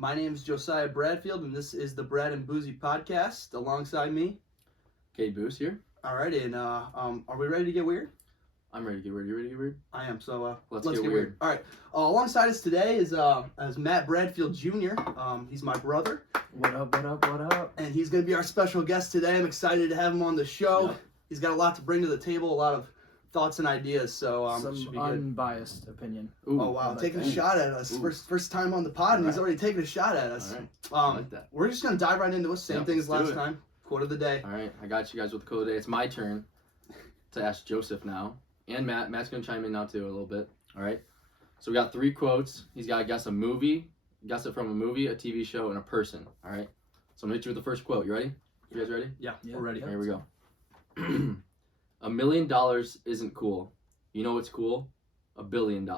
My name is Josiah Bradfield, and this is the Brad and Boosy podcast. Alongside me, Okay, Boos here. Alrighty, and are we ready to get weird? I'm ready to get weird. You ready to get weird? I am. So Let's get weird. All right. Alongside us today is Matt Bradfield Jr. He's my brother. What up, what up, what up? And he's going to be our special guest today. I'm excited to have him on the show. Yep. He's got a lot to bring to the table, a lot of thoughts and ideas. So Some should be good. unbiased opinion. Ooh, Oh wow, like taking a that. shot at us. Ooh. First time on the pod, and he's Alright. already taking a shot at us. All right. I like that. We're just gonna dive right into it. Same Yep, thing as let's do last it. time. Quote of the day. All right, I got you guys with the code today. It's my turn to ask Joseph now, and Matt. Matt's gonna chime in now too a little bit. All right. So we got 3 quotes. He's got to guess a movie, guess it from a movie, a TV show, and a person. All right. So I'm gonna hit you with the first quote. You ready? You guys ready? Yeah, Yeah, we're ready. yeah. Here we go. $1 million isn't cool. You know what's cool? $1 billion.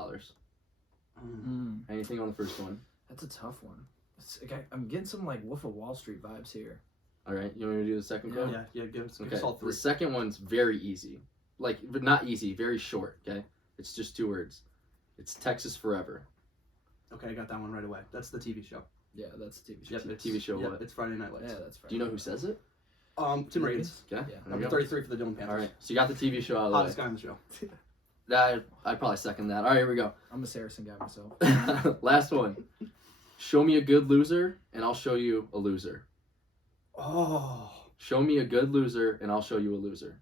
Anything on the first one? That's a tough one. I'm getting some like Wolf of Wall Street vibes here. All right. You want me to do the second quote? Yeah, give us Okay. all 3. The second one's very easy. But not easy, very short, okay? It's just 2 words. It's Texas Forever. Okay, I got that one right away. That's the TV show. Yeah, that's a TV show. Yep, It's TV show Yep, what? it's Friday Night Lights. Yeah, that's right. Do you know who says it? Tim Riggins. Okay. Yeah. There we Number go. 33 for the Dillon Panthers. All right. So you got the TV show out of Hottest the guy on the show. way. I'd probably second that. All right, here we go. I'm a Saracen guy myself. Last one. Show me a good loser, and I'll show you a loser. Oh. Show me a good loser, and I'll show you a loser.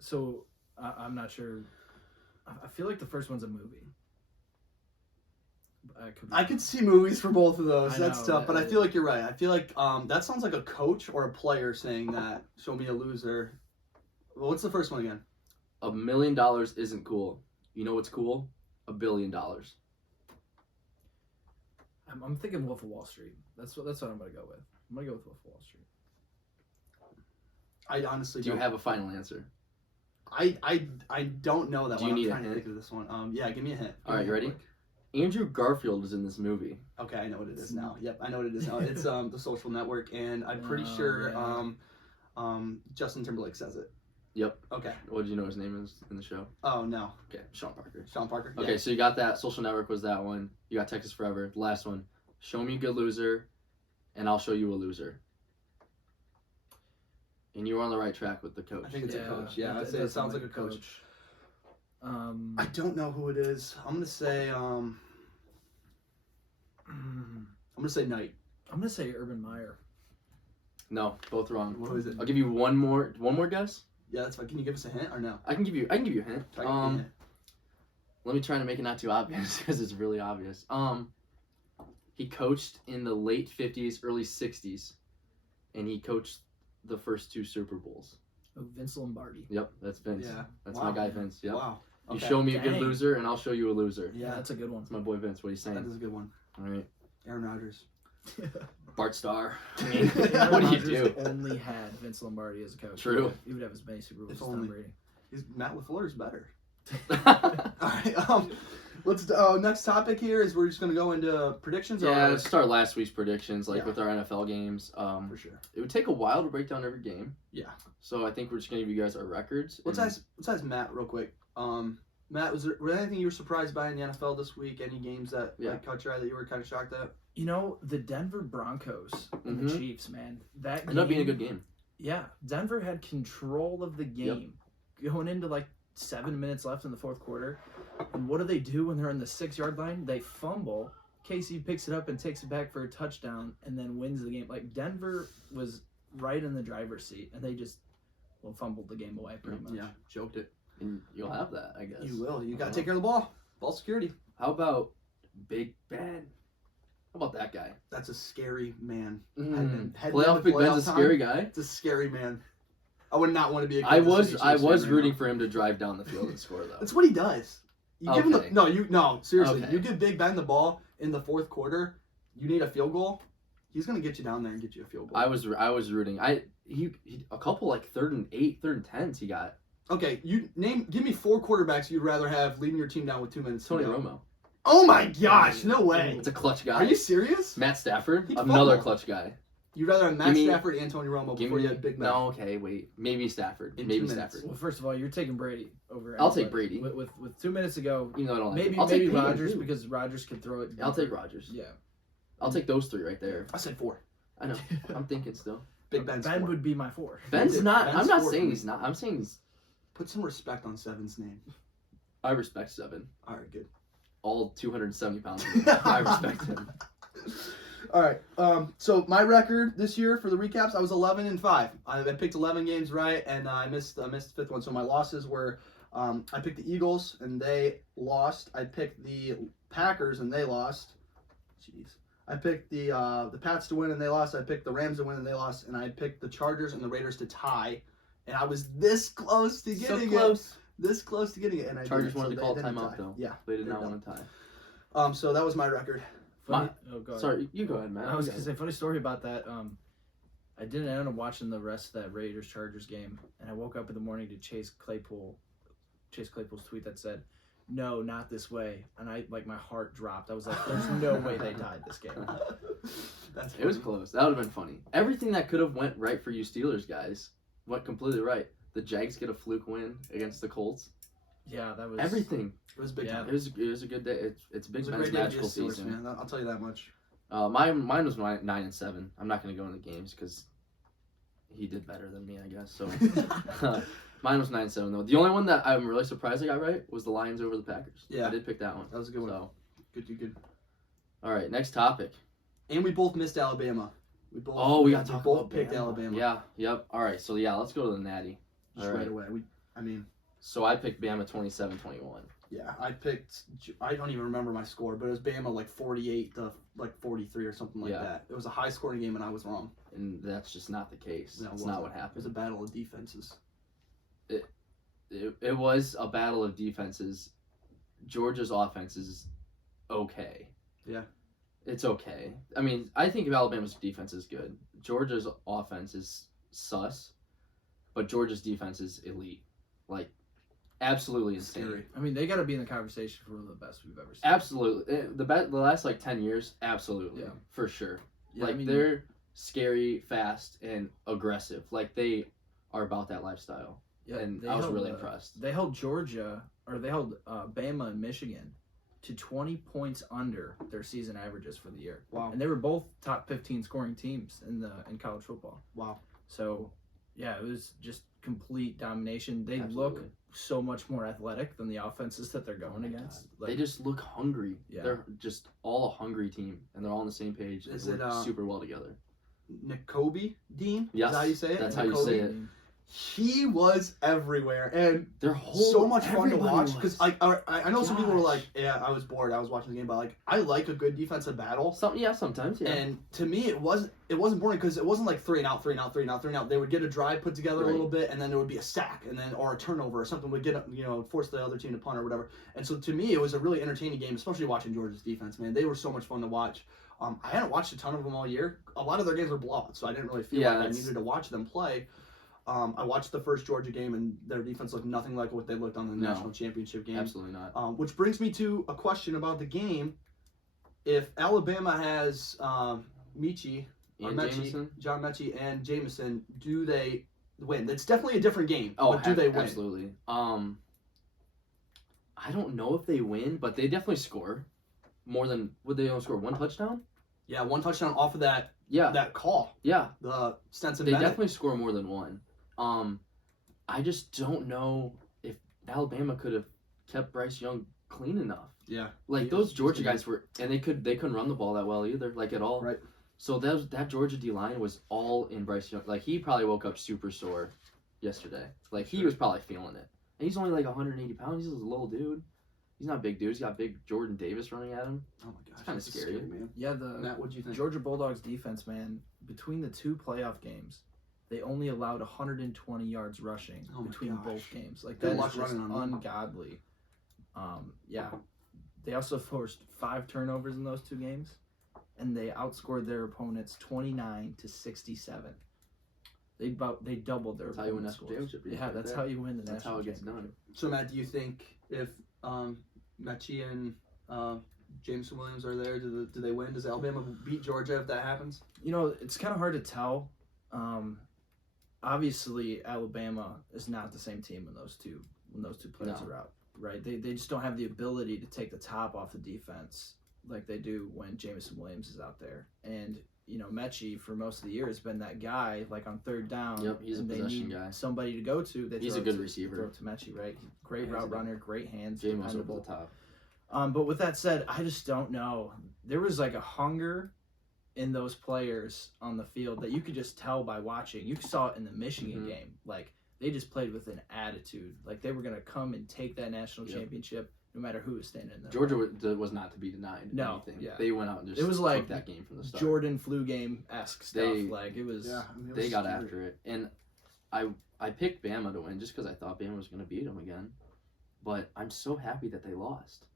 So I'm not sure. I feel like the first one's a movie. I could see movies for both of those. I That's know, tough, but I feel like you're right. I feel like that sounds like a coach or a player saying that. Show me a loser. Well, what's the first one again? $1 million isn't cool. You know what's cool? $1 billion. I'm thinking Wolf of Wall Street. That's what I'm gonna go with. I'm gonna go with Wolf of Wall Street. I honestly Do you don't. have a final answer? I don't know that Do one. you need I'm a trying to hint? think of this one. Yeah, give me a hint. All right, you ready? Andrew Garfield is in this movie. Okay, I know what it is now. Yep, I know what it is now. It's The Social Network, and I'm pretty Oh, sure yeah. Justin Timberlake says it. Yep. Okay. What do you know his name is in the show? Oh no, Okay, Sean Parker. Sean Parker. Okay, Yeah. so you got that. Social Network was that one. You got Texas Forever. The last one. Show me a good loser, and I'll show you a loser. And you were on the right track with the coach. I think it's a coach. Yeah, I'd say it does sounds like a coach. Um, I don't know who it is. I'm gonna say Knight. I'm gonna say Urban Meyer. No, both wrong. What is it? I'll give you one more guess. Yeah, that's fine. Can you give us a hint or no? I can give you a hint. Try to give me a hint. Let me try to make it not too obvious because it's really obvious. He coached in the late 50s, early 60s, and he coached the first 2 Super Bowls. Oh, Vince Lombardi. Yep, that's Vince. Yeah. That's Wow. my guy Vince. Yep. Wow. You Okay. show me a good Dang. loser, and I'll show you a loser. Yeah, that's a good one. That's my boy Vince. What are you That saying? is a good one. All right. Aaron Rodgers. Bart Starr. I mean, Aaron what do you Rodgers do? only had Vince Lombardi as a coach. True. He would have as many Super Bowls If as Tom only. Brady. Matt LaFleur's better. All right. Let's. Next topic here is we're just gonna go into predictions. Yeah, or let's start last week's predictions, like Yeah. with our NFL games. for sure. It would take a while to break down every game. Yeah. So I think we're just gonna give you guys our records. Let's and- ask Matt real quick. Matt, was there anything you were surprised by in the NFL this week? Any games that like, caught your eye that you were kind of shocked at? You know, the Denver Broncos and the Mhm. Chiefs, man. That Ended up being a good game. Yeah, Denver had control of the game going into like 7 minutes left in the fourth quarter. And what do when they're on the 6-yard line? They fumble. Casey picks it up and takes it back for a touchdown and then wins the game. Like Denver was right in the driver's seat and they just fumbled the game away pretty much. Yeah, choked it. And you'll have that, I guess. You will. You got to take care of the ball. Ball security. How about Big Ben? How about that guy? That's a scary man. Mm. Heading Playoff into Big Ben's playoff a time, scary guy. It's a scary man. I would not want to be a I Kansas was City Chiefs fan right rooting now. for him to drive down the field and score though. That's what he does. You give him Okay. no, seriously. Okay. You give Big Ben the ball in the fourth quarter, you need a field goal, he's gonna get you down there and get you a field goal. I was rooting. He a couple like 3rd and 8, 3rd and 10s he got. Okay, give me 4 quarterbacks you'd rather have leading your team down with 2 minutes. Tony to go. Romo. Oh my gosh, no way. It's a clutch guy. Are you serious? Matt Stafford, He'd another fumble. clutch guy. You'd rather have Matt Give me- Stafford and Tony Romo before you had Big Ben. No, okay, wait. Maybe Stafford. In Maybe 2 minutes. Stafford. Well, first of all, you're taking Brady over. I'll take anybody. Brady. With 2 minutes ago. Even though I don't like Maybe him. I'll take Peyton, Rodgers too. because Rodgers can throw it. I'll take Rodgers. Yeah. I'll take those 3 right there. I said 4. I know. I'm thinking still. Big Ben's Ben 4. would be my 4. Ben's not. Ben's I'm not 4 for saying me. he's not. I'm saying he's. Put some respect on Seven's name. I respect 7. All right, good. All 270 pounds. I respect him. All right. So my record this year for the recaps, I was 11-5. I picked 11 games right, and I missed the 5th one. So my losses were, I picked the Eagles and they lost. I picked the Packers and they lost. Jeez. I picked the Pats to win and they lost. I picked the Rams to win and they lost, and I picked the Chargers and the Raiders to tie. And I was this close to getting it. This close to getting it, and I Chargers didn't. wanted to So call they didn't timeout tie. though. Yeah. They did they're not done. want to tie. So that was my record. Funny, go ahead. Sorry, you go ahead, man. I was gonna say funny story about that. I didn't end up watching the rest of that Raiders Chargers game, and I woke up in the morning to Chase Claypool's tweet that said, "No, not this way," and my heart dropped. I was like, "There's no way they tied this game." It was close. That would have been funny. Everything that could have went right for you Steelers guys went completely right. The Jags get a fluke win against the Colts. Yeah, that was everything. It was big Yeah. time. It was a good day. It's It Big was a Ben's great day to be a magical Steelers season. fan. I'll tell you that much. Mine was 9-7. I'm not gonna go into games because he did better than me, I guess. So mine was 9-7 though. The only one that I'm really surprised I got right was the Lions over the Packers. Yeah. I did pick that one. That was a good one. So, Good. all right, next topic. And we both missed Alabama. We both. We got to talk both about picked Bama. Alabama. Yeah. Yep. All right. So let's go to the Natty. Just All right right. away. So I picked Bama 27-21. Yeah, I picked. I don't even remember my score, but it was Bama like 48 to like 43 or something like Yeah. that. It was a high scoring game, and I was wrong. And that's just not the case. No, it That's not what wasn't. It was a happened. battle of defenses. It was a battle of defenses. Georgia's offense is okay. Yeah. It's okay. I mean, I think Alabama's defense is good. Georgia's offense is sus, but Georgia's defense is elite. Like, absolutely insane. Scary. I mean, they got to be in the conversation for one of the best we've ever seen. Absolutely. The last, 10 years, absolutely. Yeah. For sure. Yeah, I mean, They're scary, fast, and aggressive. Like, they are about that lifestyle. yeah, And they I was held, really impressed. They held Georgia, or they held Bama and Michigan to 20 points under their season averages for the year. Wow. And they were both top 15 scoring teams in college football. Wow. So, yeah, it was just complete domination. They Absolutely. look so much more athletic than the offenses that they're going against. They just look hungry. Yeah. They're just all a hungry team, and they're all on the same page. Is and it, work super well together. N'Kobe Dean? Yes, Is that how you say it? that's how you N'Kobe? say it. He was everywhere, and They're whole, so much fun to everybody watch. was. Because I know some people were Gosh. like, "Yeah, I was bored. I was watching the game," but I like a good defensive battle. Sometimes, yeah. And to me, it wasn't boring because it wasn't like 3 and out. They would get a drive put together a Right. little bit, and then there would be a sack, and then or a turnover or something would get force the other team to punt or whatever. And so to me, it was a really entertaining game, especially watching Georgia's defense. Man, they were so much fun to watch. I hadn't watched a ton of them all year. A lot of their games were blowouts, so I didn't really feel like I needed to watch them play. I watched the first Georgia game, and their defense looked nothing like what they looked on the national championship game. Absolutely not. Which brings me to a question about the game. If Alabama has Mechie, John Mechie, and Jameson, do they win? It's definitely a different game, but do they win? Absolutely. I don't know if they win, but they definitely score more than. Would they only score one touchdown? Yeah, one touchdown off of that call. Yeah. The Stenson They Bennett. definitely score more than one. I just don't know if Alabama could have kept Bryce Young clean enough. Yeah. Like those Georgia guys were, and they couldn't run the ball that well either, like at all. Right. So that Georgia D line was all in Bryce Young. Like he probably woke up super sore yesterday. Like he was probably feeling it. And he's only like 180 pounds. He's a little dude. He's not a big dude. He's got big Jordan Davis running at him. Oh my gosh, It's kinda this is scary. man. Yeah, Matt, what'd you think? Georgia Bulldogs defense, man, between the two playoff games, they only allowed 120 yards rushing Oh my between gosh. both games. Like Good that luck is just running on them. ungodly. Yeah. They also forced 5 turnovers in those 2 games, and they outscored their opponents 29-67. They doubled their That's how you win opponents' national scores. championship games Yeah, right that's there. how you win the That's national how it gets championship. done. So Matt, do you think if Mechie and Jameson Williams are there? Do they win? Does Alabama beat Georgia if that happens? It's kind of hard to tell. Obviously, Alabama is not the same team when those two players are out, right? They just don't have the ability to take the top off the defense like they do when Jameson Williams is out there. And Mechie for most of the year has been that guy, like on third down. Yep, he's a possession guy. Somebody to go to. He's a good receiver. Throw to Mechie, right? Great route runner, great hands, Jameson over dependable. the top. But with that said, I just don't know. There was like a hunger in those players on the field that you could just tell by watching. You saw it in the Michigan game. Like, they just played with an attitude. Like, they were going to come and take that national championship no matter who was standing there. Georgia was not to be denied anything. Yeah. They went out and just it was like took that game from the start. Jordan flu game-esque stuff. It was... They got after it. And I picked Bama to win just because I thought Bama was going to beat them again. But I'm so happy that they lost.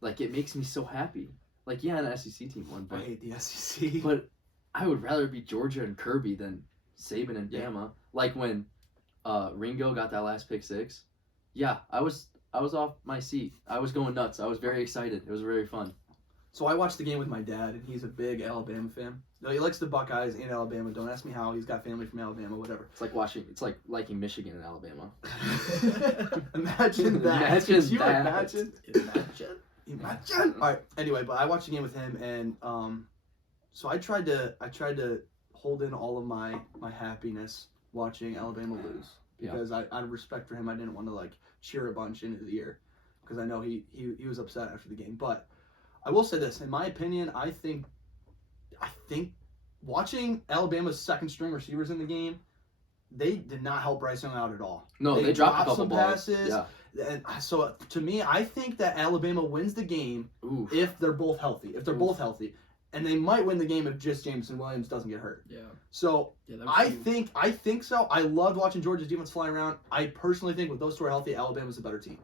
Like, it makes me so happy. Like, yeah, an SEC team won, but I hate the SEC. But I would rather be Georgia and Kirby than Saban and Bama. Like when Ringo got that last pick six. Yeah, I was off my seat. I was going nuts. I was very excited. It was very fun. So I watched the game with my dad, and he's a big Alabama fan. No, he likes the Buckeyes and Alabama. Don't ask me how. He's got family from Alabama, whatever. It's like liking Michigan and Alabama. Imagine that. Imagine Could you that. Imagine. All right. Anyway, but I watched the game with him, and so I tried to hold in all of my happiness watching Alabama lose because out of respect for him, I didn't want to like cheer a bunch in his ear because I know he was upset after the game. But I will say this, in my opinion, I think watching Alabama's second string receivers in the game, they did not help Bryce Young out at all. No, they dropped a couple some balls. passes. Yeah. And so to me, I think that Alabama wins the game if they're both healthy. And they might win the game if just Jameson Williams doesn't get hurt. Yeah. So I think so. I loved watching Georgia's defense fly around. I personally think with those two are healthy, Alabama's a better team.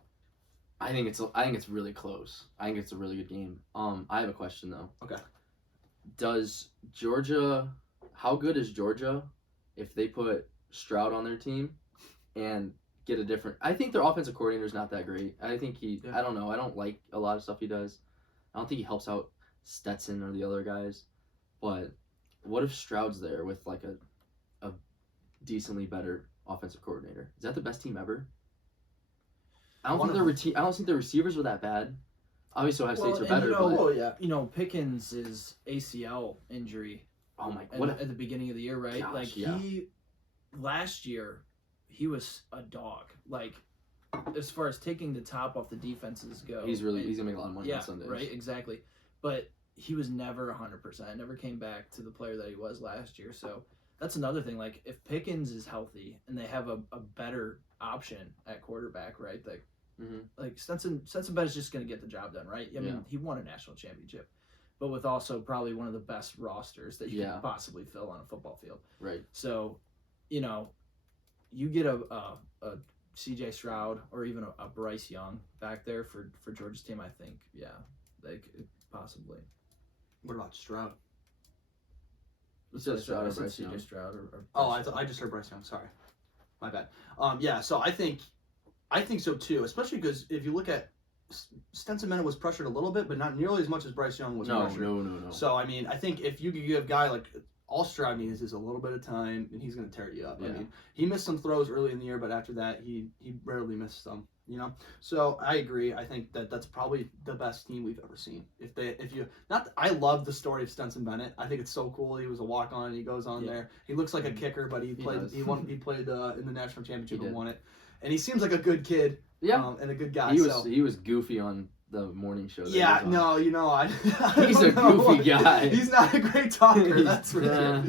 I think it's really close. I think it's a really good game. I have a question though. Okay. How good is Georgia if they put Stroud on their team and get a different... I think their offensive coordinator is not that great. I think I don't know. I don't like a lot of stuff he does. I don't think he helps out Stetson or the other guys. But what if Stroud's there with like a decently better offensive coordinator? Is that the best team ever? I don't think their receivers were that bad. Obviously, Ohio State's are better. Pickens' ACL injury. Oh my! At the beginning of the year, right? Gosh, Last year, he was a dog. Like, as far as taking the top off the defenses go, he's gonna make a lot of money on Sundays. Right, exactly. But he was never 100%. Never came back to the player that he was last year. So that's another thing. Like, if Pickens is healthy and they have a better option at quarterback, right? Like Stetson Bennett's just going to get the job done, right? I mean, he won a national championship, but with also probably one of the best rosters that you can possibly fill on a football field. Right. So, you get a C.J. Stroud or even a Bryce Young back there for Georgia's team, I think, they could possibly. What about Stroud? You said Stroud or Bryce C.J. Young? Stroud or I just heard Bryce Young. Sorry. My bad. So I think so too, especially because if you look at Stetson Bennett was pressured a little bit, but not nearly as much as Bryce Young was pressured. No. So, I mean, I think if you could give a guy like all Stroud needs is a little bit of time, and he's going to tear you up. Yeah. I mean, he missed some throws early in the year, but after that, he rarely missed some, So, I agree. I think that's probably the best team we've ever seen. I love the story of Stetson Bennett. I think it's so cool. He was a walk-on, and he goes on there. He looks like a kicker, but he played in the national championship and won it. And he seems like a good kid, and a good guy. He was goofy on the morning show. He's a goofy guy. He's not a great talker. That's for sure.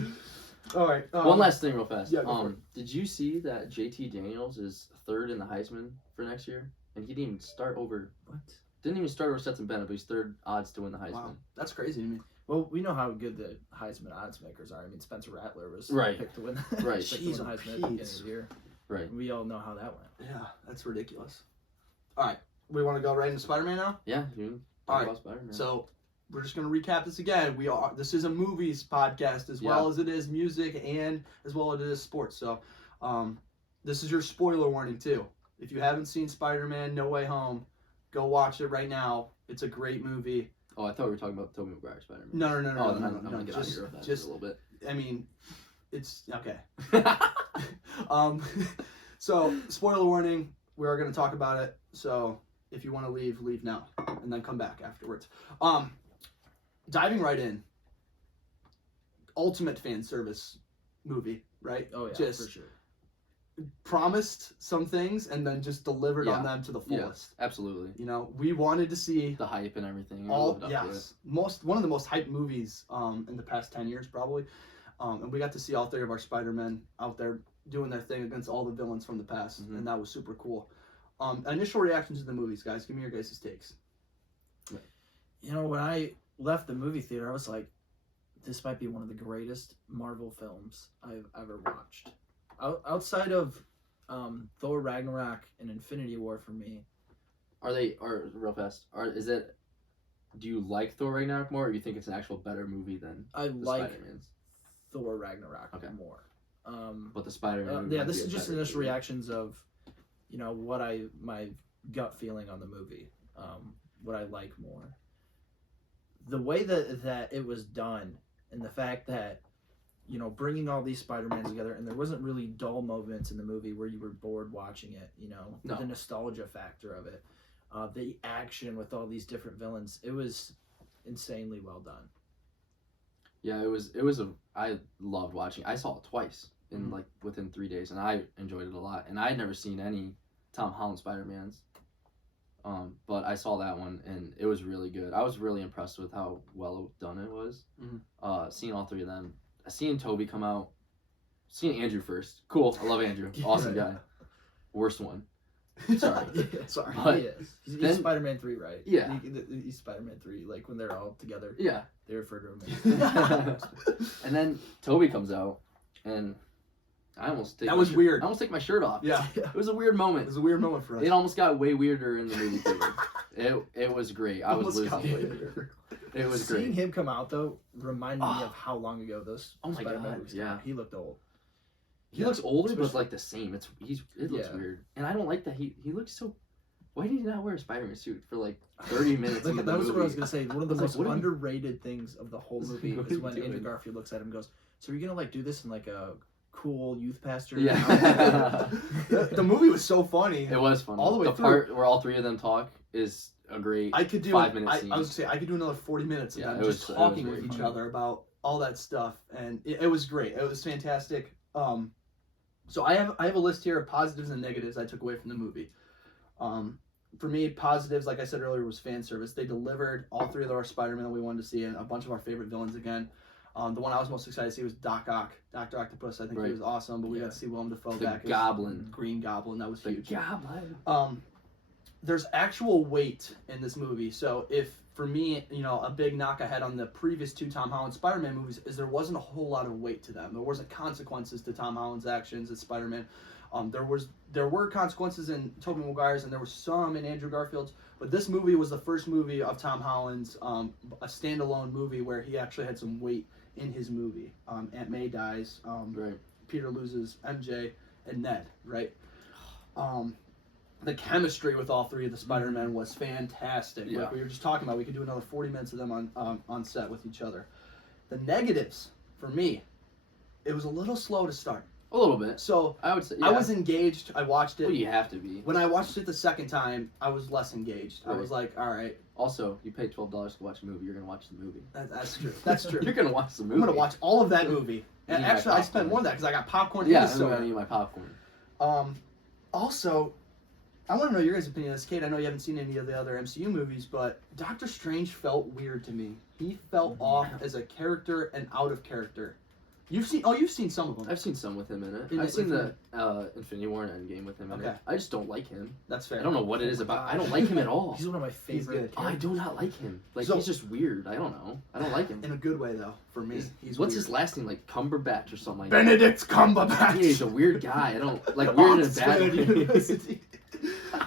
All right. One last thing, real fast. Yeah, go for it. Did you see that JT Daniels is third in the Heisman for next year, and he didn't even start over? What? Didn't even start over Stetson Bennett, but he's third odds to win the Heisman. Wow, that's crazy to me. Well, we know how good the Heisman odds makers are. I mean, Spencer Rattler was picked to win. Right. Jeez, Heisman at the beginning of the year. Right. We all know how that went. Yeah, that's ridiculous. All right, we want to go right into Spider-Man now? Yeah, all right. Spider-Man. So we're just going to recap this again. This is a movies podcast as well as it is music and as well as it is sports. So this is your spoiler warning too. If you haven't seen Spider-Man No Way Home, go watch it right now. It's a great movie. Oh, I thought we were talking about Tobey Maguire Spider-Man. No. Oh, then I'm no, gonna get out of here with that just for a little I mean, it's okay. bit. So spoiler warning, we are going to talk about it. So if you want to leave now, and then come back afterwards. Diving right in. Ultimate fan service movie, right? Oh yeah, just for sure. promised some things and then just delivered on Yeah. them to the Yeah, fullest. absolutely. You know, we wanted to see The hype and everything. all lived up to it. one of the most hyped movies in the past 10 years probably. And we got to see all three of our Spider-Men out there doing their thing against all the villains from the past, Mhm. and that was super cool. Initial reactions to the movies, guys. Give me your guys' takes. You know, when I left the movie theater, I was like, this might be one of the greatest Marvel films I've ever watched. Outside of Thor Ragnarok and Infinity War for me. Real fast? Do you like Thor Ragnarok more, or you think it's an actual better movie than I the like Spider-Mans? Thor Ragnarok Okay. more. But the Spider-Man movie Yeah, might this be a is just better initial movie. reactions of, you know, my gut feeling on the movie, what I like more. The way that it was done, and the fact that, you know, bringing all these Spider-Mans together, and there wasn't really dull moments in the movie where you were bored watching it, you know, No. the nostalgia factor of it, the action with all these different villains, it was insanely well done. Yeah, I loved watching. I saw it twice in like within 3 days, and I enjoyed it a lot. And I had never seen any Tom Holland Spider-Mans. But I saw that one, and it was really good. I was really impressed with how well done it was. Seeing all three of them, seeing Toby come out, seeing Andrew first. Cool, I love Andrew. Awesome guy. Worst one. Sorry. Sorry. But he is. He's then- Spider-Man 3, right? Yeah. He's Spider-Man 3, like when they're all together. Yeah. They refer to him as. And then Toby comes out, and I almost take That was weird. I almost take my shirt off. Yeah, It was a weird it moment. was a weird moment for us. It almost got way weirder in the movie theater. It was great. I was Almost got losing way it. weirder. It was Seeing great. him come out though reminded me Oh. of how long ago those Oh my Spider-Man God, movies came yeah. out. He looked old. He looks older, but Especially- like the same. It looks Yeah. weird, and I don't like that he looks so. Why did he not wear a Spider-Man suit for like 30 minutes? Like, into the that was movie? what I was gonna say. One of the I was like, most what are you- underrated things of the whole movie What are is you when doing? Andrew Garfield looks at him and goes, "So you're gonna like do this in like a cool youth pastor?" Yeah. The movie was so funny. It was funny. All the way the through. part where all three of them talk is a great. I could do 5-minute I scene. was gonna say I could do another 40 minutes of Yeah, them it just was talking very with each funny. other about all that stuff, and it was great. It was fantastic. So I have a list here of positives and negatives I took away from the movie. For me, positives, like I said earlier, was fan service. They delivered all three of our Spider-Man that we wanted to see, and a bunch of our favorite villains again. The one I was most excited to see was Doc Ock, Dr. Octopus. I think he Right. was awesome, but we Yeah. got to see Willem Dafoe The back as Goblin. Green Goblin. That was The huge. Goblin. There's actual weight in this movie. So if, for me, you know, a big knock I had on the previous two Tom Holland Spider-Man movies is there wasn't a whole lot of weight to them. There wasn't consequences to Tom Holland's actions as Spider-Man. There were consequences in Tobey Maguire's, and there were some in Andrew Garfield's. But this movie was the first movie of Tom Holland's, a standalone movie where he actually had some weight in his movie. Aunt May dies. Right. Peter loses MJ and Ned. Right. The chemistry with all three of the Spider-Men was fantastic. Yeah. Like we were just talking about, we could do another 40 minutes of them on set with each other. The negatives, for me, it was a little slow to start. A little bit. So I would say. I yeah. was engaged. I watched it. Well, you have to be. When I watched it the second time, I was less engaged. I Right. was like, all right, Also, you pay $12 to watch a movie. You're gonna watch the movie. that's true. That's true. You're gonna watch the movie. I'm going to watch all of that movie. And Eat my actually, I spent popcorn. more than that because I got popcorn Yeah, and I'm soda. gonna eat my popcorn. Also, I want to know your guys' opinion on this, Kate. I know you haven't seen any of the other MCU movies, but Doctor Strange felt weird to me. He felt off as a character and out of character. You've seen some of them. I've seen some with him in it. In I've it- seen with the Infinity War and Endgame with him in Okay. it. I just don't like him. That's fair. I don't know what it is Oh my about. I gosh. don't like him at all. He's one of my favorite. good. I do not like him. Like So- he's just weird. I don't know. I don't like him. In a good way, though, for me. He's What's weird. his last name? Like Cumberbatch or something like that. Benedict Cumberbatch. Yeah, he's a weird guy. I don't like weird in a bad Oxford way. University.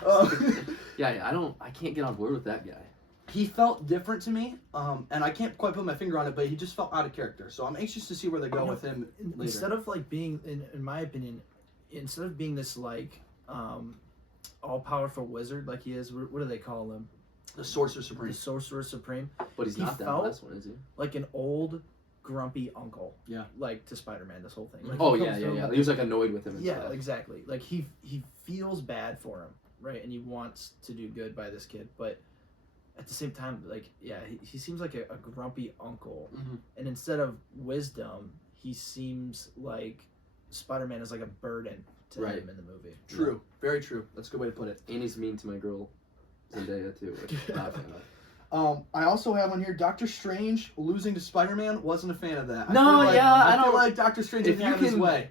Uh, Yeah, I can't get on board with that guy. he felt different to me, and I can't quite put my finger on it, but he just felt out of character. So I'm anxious to see where they go with him later. Instead of like being, in my opinion, instead of being this like all powerful wizard like he is, what do they call him? The Sorcerer Supreme. the Sorcerer Supreme, But he's He not that felt- last one, is he? like an old grumpy uncle. Yeah. Like to Spider-Man, this whole thing. Like, Oh he yeah, comes yeah, from, yeah. like, He was like annoyed with him. And yeah, stuff. exactly. Like he feels bad for him, right? And he wants to do good by this kid, but at the same time, like, yeah, he seems like a grumpy uncle. Mhm. And instead of wisdom, he seems like Spider-Man is like a burden to Right. him in the movie. True. Very true. That's a good way to put it. And he's mean to my girl Zendaya too. Which I'm not a fan of. I also have on here Doctor Strange losing to Spider-Man. Wasn't a fan of that. No, feel like, yeah, I feel don't- like Doctor Strange if is you having his can- way.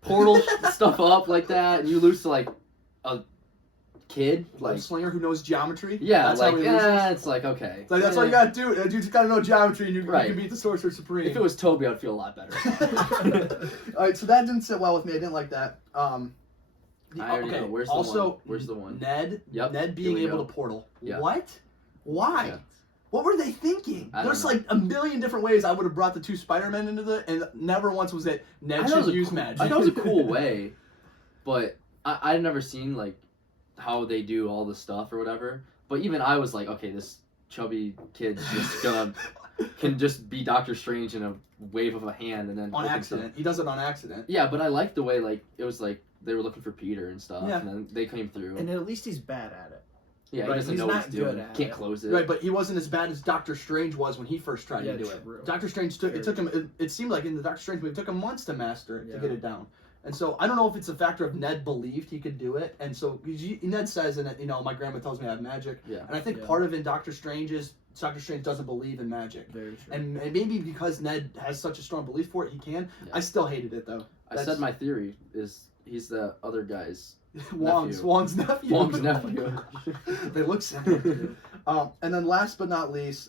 Portal stuff up like that, and you lose to like a kid, Like like Slinger who knows geometry. yeah, that's like how he loses. it's like okay. Like, that's all you gotta do. You just gotta know geometry, and you Right. can beat the Sorcerer Supreme. If it was Toby, I'd feel a lot better. All right, so that didn't sit well with me. I didn't like that. I already know. Where's the also, one? Where's the one? Ned. Yep, Ned being here we able go. to portal. Yeah. What? Why? Yeah. What were they thinking? I don't There's know. like a million different ways I would have brought the two Spider-Men into the, and never once was it Ned I thought it should was a use cool- magic. I thought it was a cool way, but I'd never seen like how they do all the stuff or whatever. But even I was like, okay, this chubby kid's just gonna can just be Doctor Strange in a wave of a hand and then on open accident. He does it on accident. Yeah, but I liked the way like it was like they were looking for Peter and stuff, Yeah. and then they came through. And at least he's bad at it. yeah, he right, doesn't he's know what not he's good doing. at Can't it. close it. Right, but he wasn't as bad as Doctor Strange was when he first tried Yeah, to do true. it. Doctor Strange took Very it took him. It seemed like in the Doctor Strange movie, it took him months to master it, to Yeah. get it down. And so I don't know if it's a factor of Ned believed he could do it, and so Ned says in it, my grandma tells me I have magic, Yeah. and I think Yeah. part of it in Doctor Strange is Doctor Strange doesn't believe in magic, Very true. and maybe because Ned has such a strong belief for it, he can. Yeah. I still hated it though. I said my theory is he's the other guy's Wong's nephew. Wong's nephew. They look similar. And then last but not least,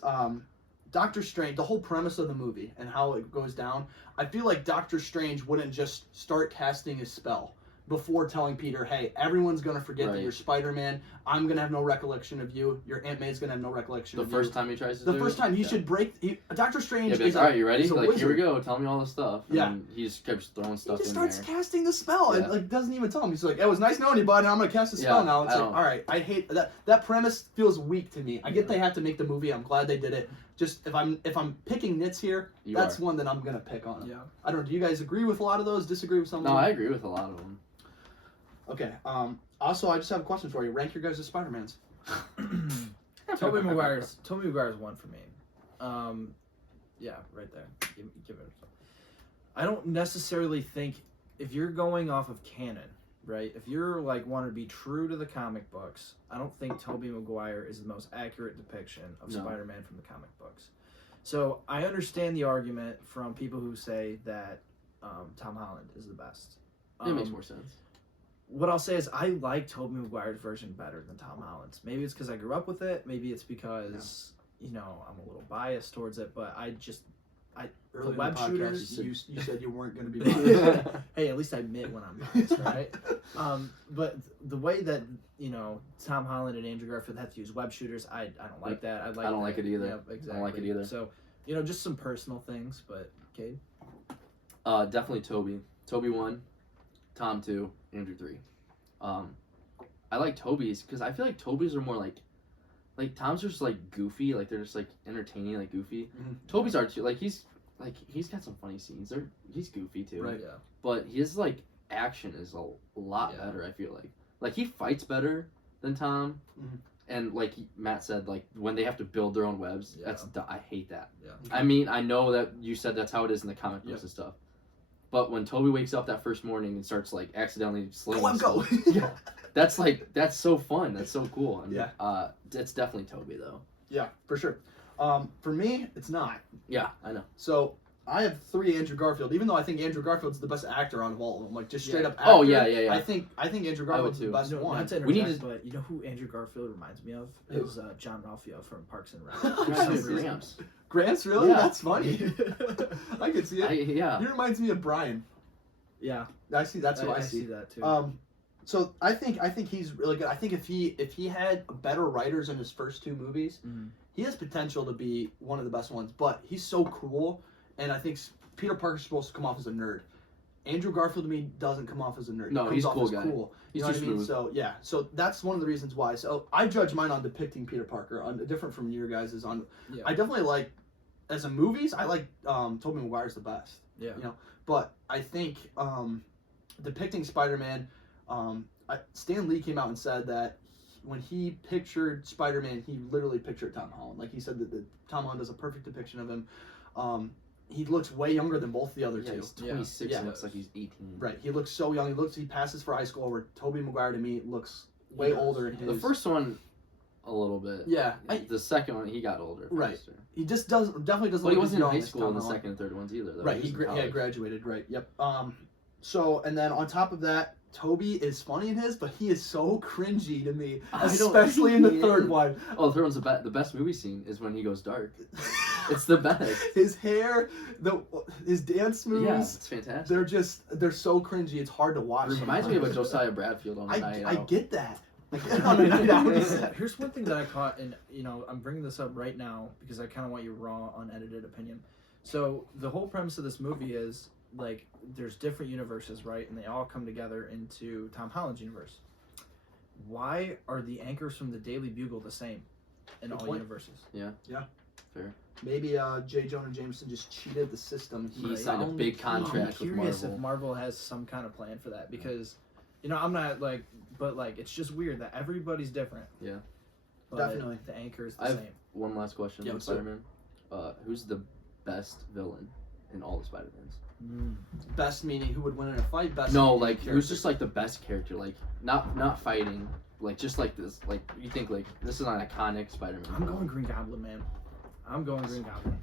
Doctor Strange, the whole premise of the movie and how it goes down, I feel like Doctor Strange wouldn't just start casting his spell before telling Peter, hey, everyone's going to forget that Right. you're Spider-Man. I'm going to have no recollection of you. Your Aunt May's going to have no recollection The of first you. time he tries to The do first it, time he yeah. should break... Doctor Strange Yeah, be like, is all right, you ready? he's a Like, here we wizard. go. Tell me all the stuff. And Yeah. then he just keeps throwing He stuff just in starts there. casting the spell and Yeah. like doesn't even tell him. He's like, it was nice knowing you, bud. I'm gonna cast the spell Yeah, now. It's I like, don't- all right, I hate that. That premise feels weak to me. I get they have to make the movie. I'm glad they did it. Just if I'm picking nits here, You that's are. one that I'm gonna pick on. Yeah. I don't know. Do you guys agree with a lot of those? Disagree with some? No, of I them? agree with a lot of them. Okay. Also, I just have a question for you. Rank your guys as Spider-Mans. Tobey Maguire's one for me. Yeah, right there. Give it. I don't necessarily think if you're going off of canon, right? If you're like want to be true to the comic books, I don't think Tobey Maguire is the most accurate depiction of No. Spider-Man from the comic books. So I understand the argument from people who say that Tom Holland is the best. It makes more sense. What I'll say is I like Tobey Maguire's version better than Tom Holland's. Maybe it's because I grew up with it. Maybe it's because I'm a little biased towards it. But Earlier web in the podcast, shooters- you said you weren't gonna be biased. hey, at least I admit when I'm biased, right? But the way that Tom Holland and Andrew Garfield have to use web shooters, I don't like that. I don't like it either. Yep, exactly. I don't like it either. So just some personal things. But Cade, Definitely Toby. Toby 1, Tom 2, Andrew 3. I like Toby's because I feel like Toby's are more like Tom's just like goofy, like they're just like entertaining, like goofy. Mhm. Toby's are too, he's got some funny scenes. He's goofy too. Right. yeah, But his like action is a lot Yeah. better. I feel like he fights better than Tom. Mhm. And like Matt said, like when they have to build their own webs, Yeah. I hate that. yeah. I mean, I know that you said that's how it is in the comic books Yep. and stuff. But when Toby wakes up that first morning and starts like accidentally slinging Go on, go. stuff, yeah, that's so fun. That's so cool. And, Yeah. it's definitely Toby though. Yeah, for sure. For me, it's not. Yeah, I know. So I have 3 Andrew Garfield, even though I think Andrew Garfield's the best actor out of all of them. Like just straight Yeah. up actor. Oh, yeah. I think Andrew I would Garfield's the too. best one. Not to We need interject, to- but you know who Andrew Garfield reminds me of? Who? Is John Ralphio from Parks and Rec. Nice. Grams. Grants, really? Yeah. That's funny. I can see it. Yeah. He reminds me of Brian. yeah, I see. That's who I I see. see that too. So I think he's really good. I think if he had better writers in his first 2 movies, Mhm. he has potential to be one of the best ones. But he's so cool, and I think Peter Parker's supposed to come off as a nerd, Andrew Garfield to me doesn't come off as a nerd. No, he comes he's a off cool as guy. Cool. He's You know too what I mean? smooth. So yeah, so that's one of the reasons why. So I judge mine on depicting Peter Parker. On different from your guys is on. Yeah. I definitely like, as a movies, I like Tobey Maguire's the best. Yeah. You know, but I think depicting Spider-Man, Stan Lee came out and said that when he pictured Spider-Man, he literally pictured Tom Holland. Like he said that Tom Holland does a perfect depiction of him. He looks way younger than both the other Yeah, two. he's 26 Yeah. and looks like he's 18. Right, he looks so young. He passes for high school. Where Tobey Maguire to me looks way older in his. The first one, a little bit. Yeah, The second one, he got older. Right. faster. he just definitely doesn't. But he look as wasn't in young high as school Tom in the Holland. second and third ones either, though. Right, He was in college. graduated. Right, yep. So and then on top of that, Toby is funny in his, but he is so cringy to me, I don't especially in the think he third is. one. Oh, the third one's the best movie scene is when he goes dark. It's the best. His hair, his dance moves. Yeah, it's fantastic. They're so cringy. It's hard to watch. It reminds me of a sometimes. Josiah Bradfield on a night I out. get that. On a night out. Here's one thing that I caught, and I'm bringing this up right now because I kind of want your raw, unedited opinion. So the whole premise of this movie is like there's different universes, right, and they all come together into Tom Holland's universe. Why are the anchors from the Daily Bugle the same in Good all point. universes? Fair. Maybe J. Jonah Jameson just cheated the system. He signed a big I'm contract with curious Marvel. if Marvel has some kind of plan for that because, I'm not like, but like it's just weird that everybody's different. Yeah. But Definitely. the anchor is the I've- same. One last question Yeah, on what's up? Spider-Man. Who's the best villain in all the Spider-Mans? Best meaning who would win in a fight? Best. No, meaning like character. who's just like the best character? Like not fighting. Like just like this. Like you think like this is an iconic Spider-Man. I'm going Green Goblin, man. I'm going Green Goblin.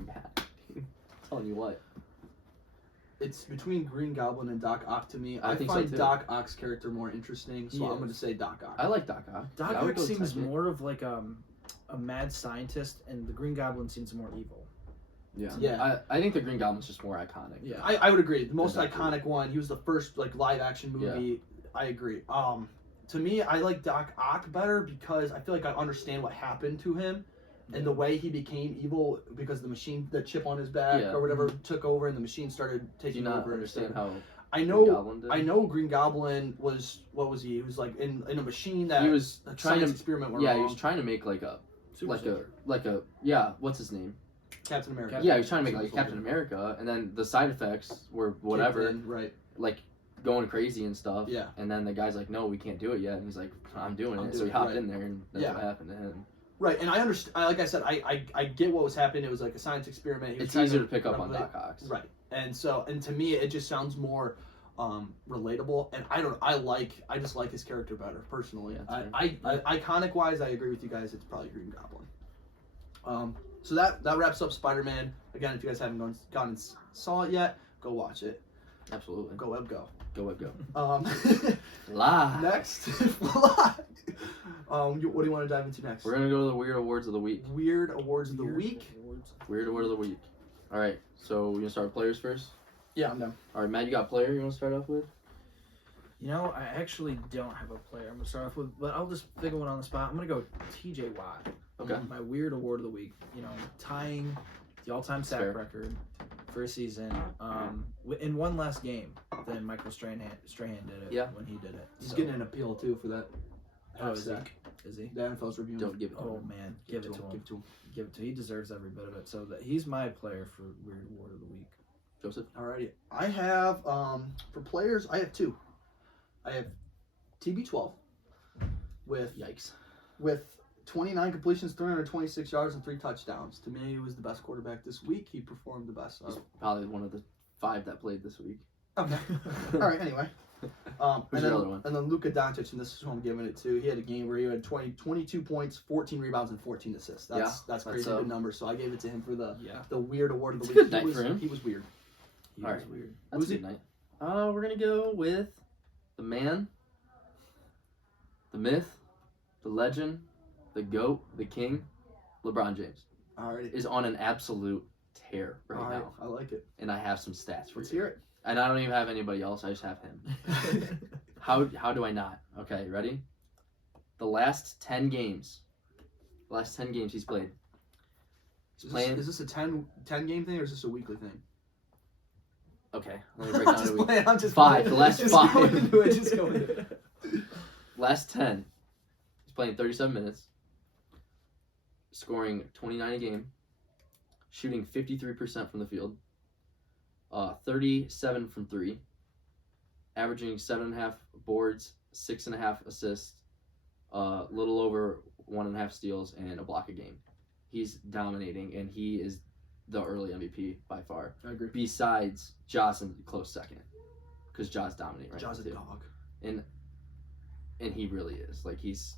Telling you what. It's between Green Goblin and Doc Ock to me. I I think so, find too. Doc Ock's character more interesting, so He I'm is. going to say Doc Ock. I like Doc Ock. Doc Yeah, I would Ock go seems second. more of like a mad scientist, and the Green Goblin seems more evil. Yeah. Yeah. I think the Green Goblin's just more iconic. Yeah. I would agree. The most Doc Ock. iconic one. He was the first like live action movie. I agree. To me, I like Doc Ock better because I feel like I understand what happened to him. And the way he became evil because the chip on his back Yeah. or whatever took over, and the machine started Do you taking not over. understand how I Green know. Goblin did? I know Green Goblin was what was he? He was like in a machine that He was a trying science to. experiment went Yeah, wrong. he was trying to make like a Super soldier. what's his name? Captain America. Yeah, he was trying to make like Super Captain soldier. America, and then the side effects were whatever, Kicked in, right? like going crazy and stuff. Yeah. And then the guy's like, "No, we can't do it yet," and he's like, "I'm doing I'm it." So doing he it, hopped right. in there, and that's Yeah. what happened to him. Right, and I understand. Like I said, I get what was happening. It was like a science experiment. He was It's trying easier to pick up on replicate- Doc Ock's. Right, and to me, it just sounds more relatable. And I just like his character better personally. Yeah, Iconic wise, I agree with you guys. It's probably Green Goblin. So that wraps up Spider-Man. Again, if you guys haven't gone and saw it yet, go watch it. Absolutely. Go web go. Go web go. Next, Next. what do you want to dive into next? We're gonna go to the weird awards of the week. Weird awards of the Weird week. awards. Weird award of the week. All right. So we're gonna start with players first. Yeah, I'm done. All right, Matt, you got a player you want to start off with? I actually don't have a player. I'm gonna start off with, but I'll just figure one on the spot. I'm gonna go T.J. Watt. Okay. My weird award of the week. Tying the all-time sack Fair. record for a season. In one less game than Michael Strahan did it. Yeah. When he did it. He's So- getting an appeal too for that. Oh, is he? sack. Is he? The NFL's reviewing. Don't give it to Oh him. man, give it to him. Give it to him. Give it to him. He deserves every bit of it. So he's my player for weird award of the week. Joseph. Alrighty. I have for players. I have two. I have TB12 with Yikes. 29 completions, 326 yards, and 3 touchdowns. To me, he was the best quarterback this week. He performed the best. He's probably one of the 5 that played this week. Okay. All right. Anyway. Who's your other one? And then Luka Doncic, and this is who I'm giving it to. He had a game where he had 22 points, 14 rebounds, and 14 assists. That's crazy good numbers. So I gave it to him for the weird award of the It's a week. good night for him. He was weird. He All was right. weird. That's Boosy? a good night. We're gonna go with the man, the myth, the legend, the GOAT, the king, LeBron James Alright. is on an absolute tear right All right. now, I like it. and I have some stats for Let's you. hear it. And I don't even have anybody else. I just have him. How do I not? Okay, ready? The last 10 games he's played. He's playing Is this a 10 game thing or is this a weekly thing? Okay, let me break down I'm just the week. playing. I'm just 5, playing. the last Just 5. go into it. Just go into it. Last 10. He's playing 37 minutes, scoring 29 a game, shooting 53% from the field, 37 from 3, averaging 7.5 boards, 6.5 assists, little over 1.5 steals, and a block a game. He's dominating, and he is the early MVP by far. I agree. Besides Josh in close second, because Josh dominating right Jaw's now a too. dog. And he really is. Like he's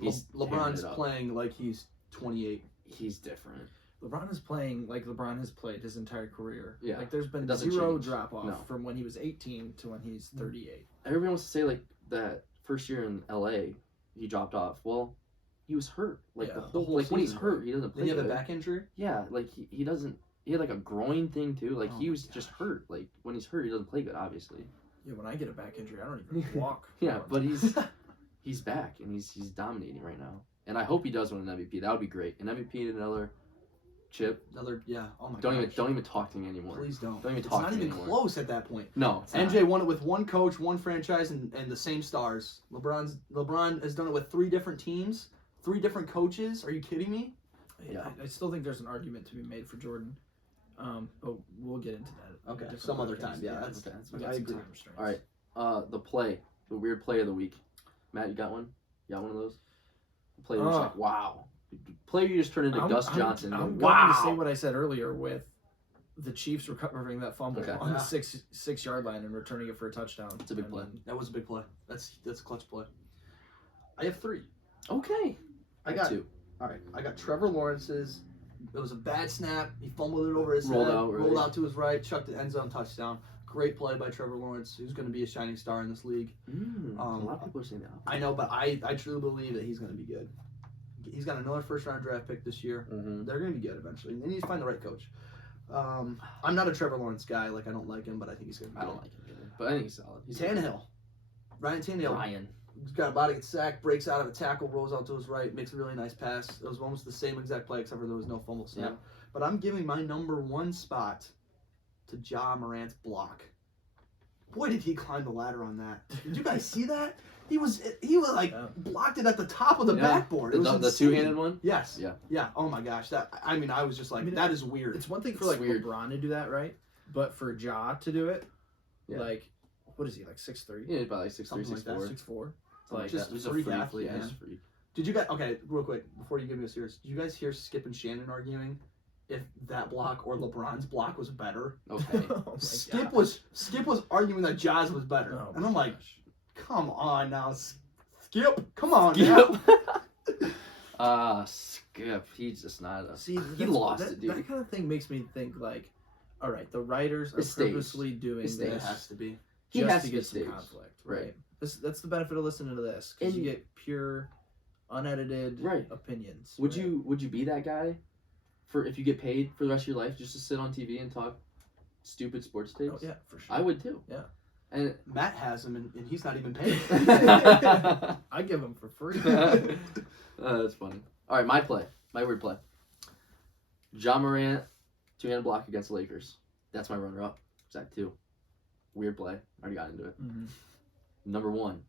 tearing LeBron's it up. playing like he's 28. He's different. LeBron is playing like LeBron has played his entire career. Yeah. Like there's been It doesn't zero change. drop off No. from when he was 18 to when he's 38. Everyone wants to say like that first year in LA, he dropped off. Well, he was hurt. Like Yeah, the the whole whole like when he's season, hurt, he doesn't Did play. he have a good. back injury? Yeah, like he doesn't. He had like a groin thing too. Like Oh he my was just hurt. Like when he's hurt, he doesn't play good. Obviously. Yeah, when I get a back injury, I don't even walk. Yeah, but he's back and he's dominating right now. And I hope he does win an MVP. That would be great. An MVP and another chip. Another, yeah. Oh my Don't gosh. even talk to me anymore. Please don't. Don't even It's talk not to me even anymore. close at that point. No, it's not. MJ won it with one coach, one franchise, and the same stars. LeBron has done it with 3 different teams, 3 different coaches. Are you kidding me? Yeah. I still think there's an argument to be made for Jordan, but we'll get into that. Okay, in a different some other podcast. time. Yeah, that's Okay. We I got some agree. time restraints. All right. The weird play of the week. Matt, you got one? You got one of those? The play you're just like, wow. Player you just turned into Gus Johnson. I'm wow. going to say what I said earlier with the Chiefs recovering that fumble Okay. on Yeah. the six yard line and returning it for a touchdown. It's a big play. That was a big play. That's a clutch play. I have 3. Okay. I got 2. All right, I got Trevor Lawrence's. It was a bad snap. He fumbled it over his Rolled head, out, right. rolled out to his right, chucked the end zone touchdown. Great play by Trevor Lawrence, who's going to be a shining star in this league. A lot of people are saying that. I know, but I truly believe that he's going to be good. He's got another first-round draft pick this year. Mm-hmm. They're going to be good eventually. They need to find the right coach. I'm not a Trevor Lawrence guy. Like, I don't like him, but I think he's going to be I good. don't like him either. But I think he's solid. He's Tannehill. Ryan Tannehill. Ryan. He's got about to get sacked, breaks out of a tackle, rolls out to his right, makes a really nice pass. It was almost the same exact play, except for there was no fumble snap. Yeah. But I'm giving my number 1 spot to Ja Morant's block. Boy, did he climb the ladder on that. Did you guys see that? He was like Yeah. blocked it at the top of the backboard. It was The insane. two-handed one? Yes. Yeah. Yeah. Oh my gosh. I was just like, I mean, that is weird. It's one thing for It's like weird. LeBron to do that, right? But for Ja to do it, Yeah. like, what is he, like 6'3"? Yeah, about like 6'3", Something like that. 6'4". 6'4"? Like Just that. He's freak a freak. athlete, Yeah, he's man. a freak. Did you guys? Okay, real quick before you give me a serious. Did you guys hear Skip and Shannon arguing if that block or LeBron's block was better? Okay. Oh my Skip gosh. was arguing that Jazz was better, Oh and my I'm like, gosh. come on now, Skip, come on Skip. now. Skip. He's just not a. See, He lost it, dude. That kind of thing makes me think like, all right, the writers are It stays. purposely doing It stays. It this has to be. He just has to to get get some staged. conflict, Right. right? That's the benefit of listening to this because you And- get pure, unedited Right. opinions. Would right? you be that guy, for if you get paid for the rest of your life just to sit on TV and talk stupid sports takes? Oh yeah, for sure. I would too. Yeah. And Matt has him, and he's not even paid. I give them for free. That's funny. All right, my weird play. Ja Morant, 2-handed block against the Lakers. That's my runner-up. Zach 2. Weird play. Already got into it. Mhm. Number 1.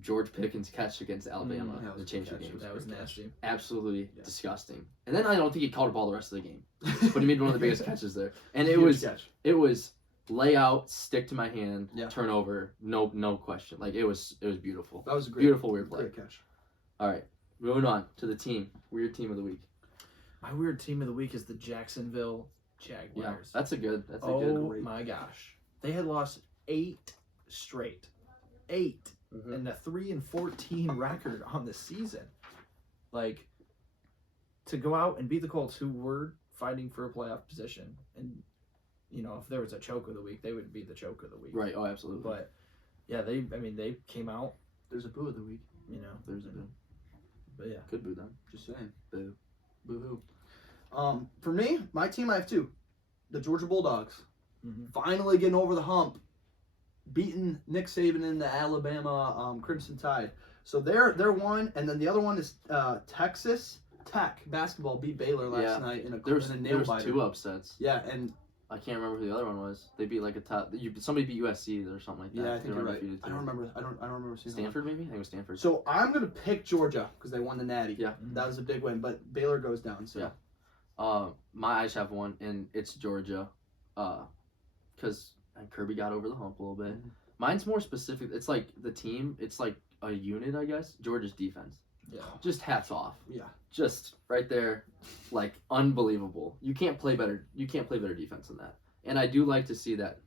George Pickens' catch against Alabama that was to a change the good catch. game. That was nasty. Absolutely Yeah. disgusting. And then I don't think he caught a ball the rest of the game. But he made one of the biggest catches there. And it Huge was catch. lay out, stick to my hand, Yeah. turnover, no question. Like it was beautiful. That was a great, Beautiful weird play. great catch. All right, moving on to the team. Weird team of the week. My weird team of the week is the Jacksonville Yeah, Jaguars. that's a good. Oh great my gosh, they had lost 8 straight, 8, Mhm. and a 3-14 record on the season. Like, to go out and beat the Colts, who were fighting for a playoff position, and you know, if there was a choke of the week, they would be the choke of the week. Right. Oh, absolutely. But yeah, they came out. There's a boo of the week. You know, There's a boo. but yeah. Could boo them. Just saying. Boo. Boo hoo. For me, my team, I have 2. The Georgia Bulldogs. Mhm. Finally getting over the hump. Beating Nick Saban in the Alabama Crimson Tide. So they're one, and then the other one is Texas Tech basketball beat Baylor last Yeah. night in a There's nail biter. 2 upsets. Yeah, and I can't remember who the other one was. They beat like a top. Somebody beat USC or something like that. Yeah, I They think were you're right. undefeated I too. don't remember. I don't remember seeing that. Stanford maybe. I think it was Stanford. So I'm gonna pick Georgia because they won the Natty. Yeah. That was a big win, but Baylor goes down. So Yeah. I just have one, and it's Georgia, because Kirby got over the hump a little bit. Mhm. Mine's more specific. It's like the team. It's like a unit, I guess. Georgia's defense. Yeah. Just hats off. Yeah. Just right there, like unbelievable. You can't play better. You can't play better defense than that. And I do like to see that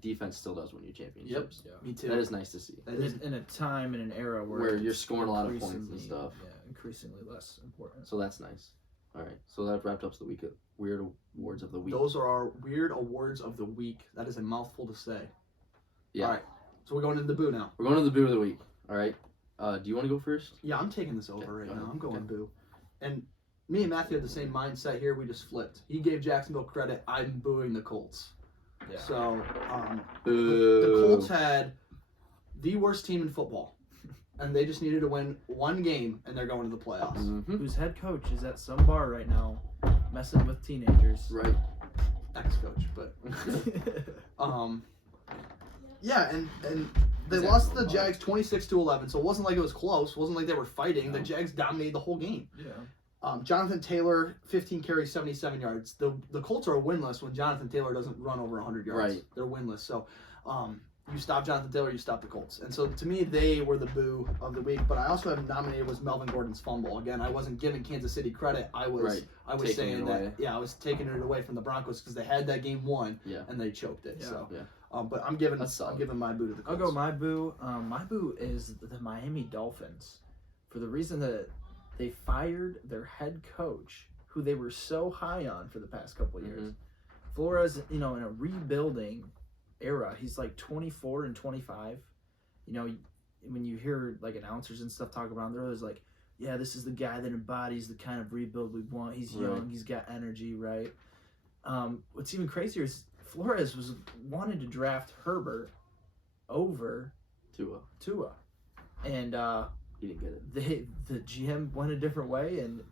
defense still does win you championships. Yeah. Me too. That is nice to see. That is- In a time and an era Where you're it's scoring a lot of points and increasingly- stuff. Yeah, increasingly less important. So that's nice. All right. So that wrapped up the week of weird awards of the week. Those are our weird awards of the week. That is a mouthful to say. Yeah. All right. So we're going into the boo now. We're going to the boo of the week. All right. Do you want to go first? Yeah, I'm taking this over Okay, right go now. ahead. I'm going Okay. boo. And me and Matthew had the same mindset here. We just flipped. He gave Jacksonville credit. I'm booing the Colts. Yeah. So Boo. the Colts had the worst team in football. And they just needed to win one game, and they're going to the playoffs. Mhm. Whose head coach is at some bar right now, messing with teenagers. Right. Ex-coach, but yeah, and they Is that lost the normal? Jags 26-11. So it wasn't like it was close. It wasn't like they were fighting. The No. Jags dominated the whole game. Yeah. Jonathan Taylor, 15 carries, 77 yards. The Colts are winless when Jonathan Taylor doesn't run over 100 yards. Right. They're winless. So you stop Jonathan Taylor, you stop the Colts. And so to me, they were the boo of the week. But I also have nominated was Melvin Gordon's fumble. Again, I wasn't giving Kansas City credit. I was Right. Taking saying it that away. I was taking it away from the Broncos because they had that game won Yeah. and they choked it. Yeah. So Yeah. but I'm giving That's solid. my boo to the I'll Colts. go my boo. My boo is the Miami Dolphins, for the reason that they fired their head coach, who they were so high on for the past couple of years. Flores, in a rebuilding era, he's like 24 and 25. When you hear like announcers and stuff talk about him, they're always like, yeah, this is the guy that embodies the kind of rebuild we want. He's young, Right. he's got energy, right? What's even crazier is Flores wanted to draft Herbert over Tua, and He didn't get it. the GM went a different way, and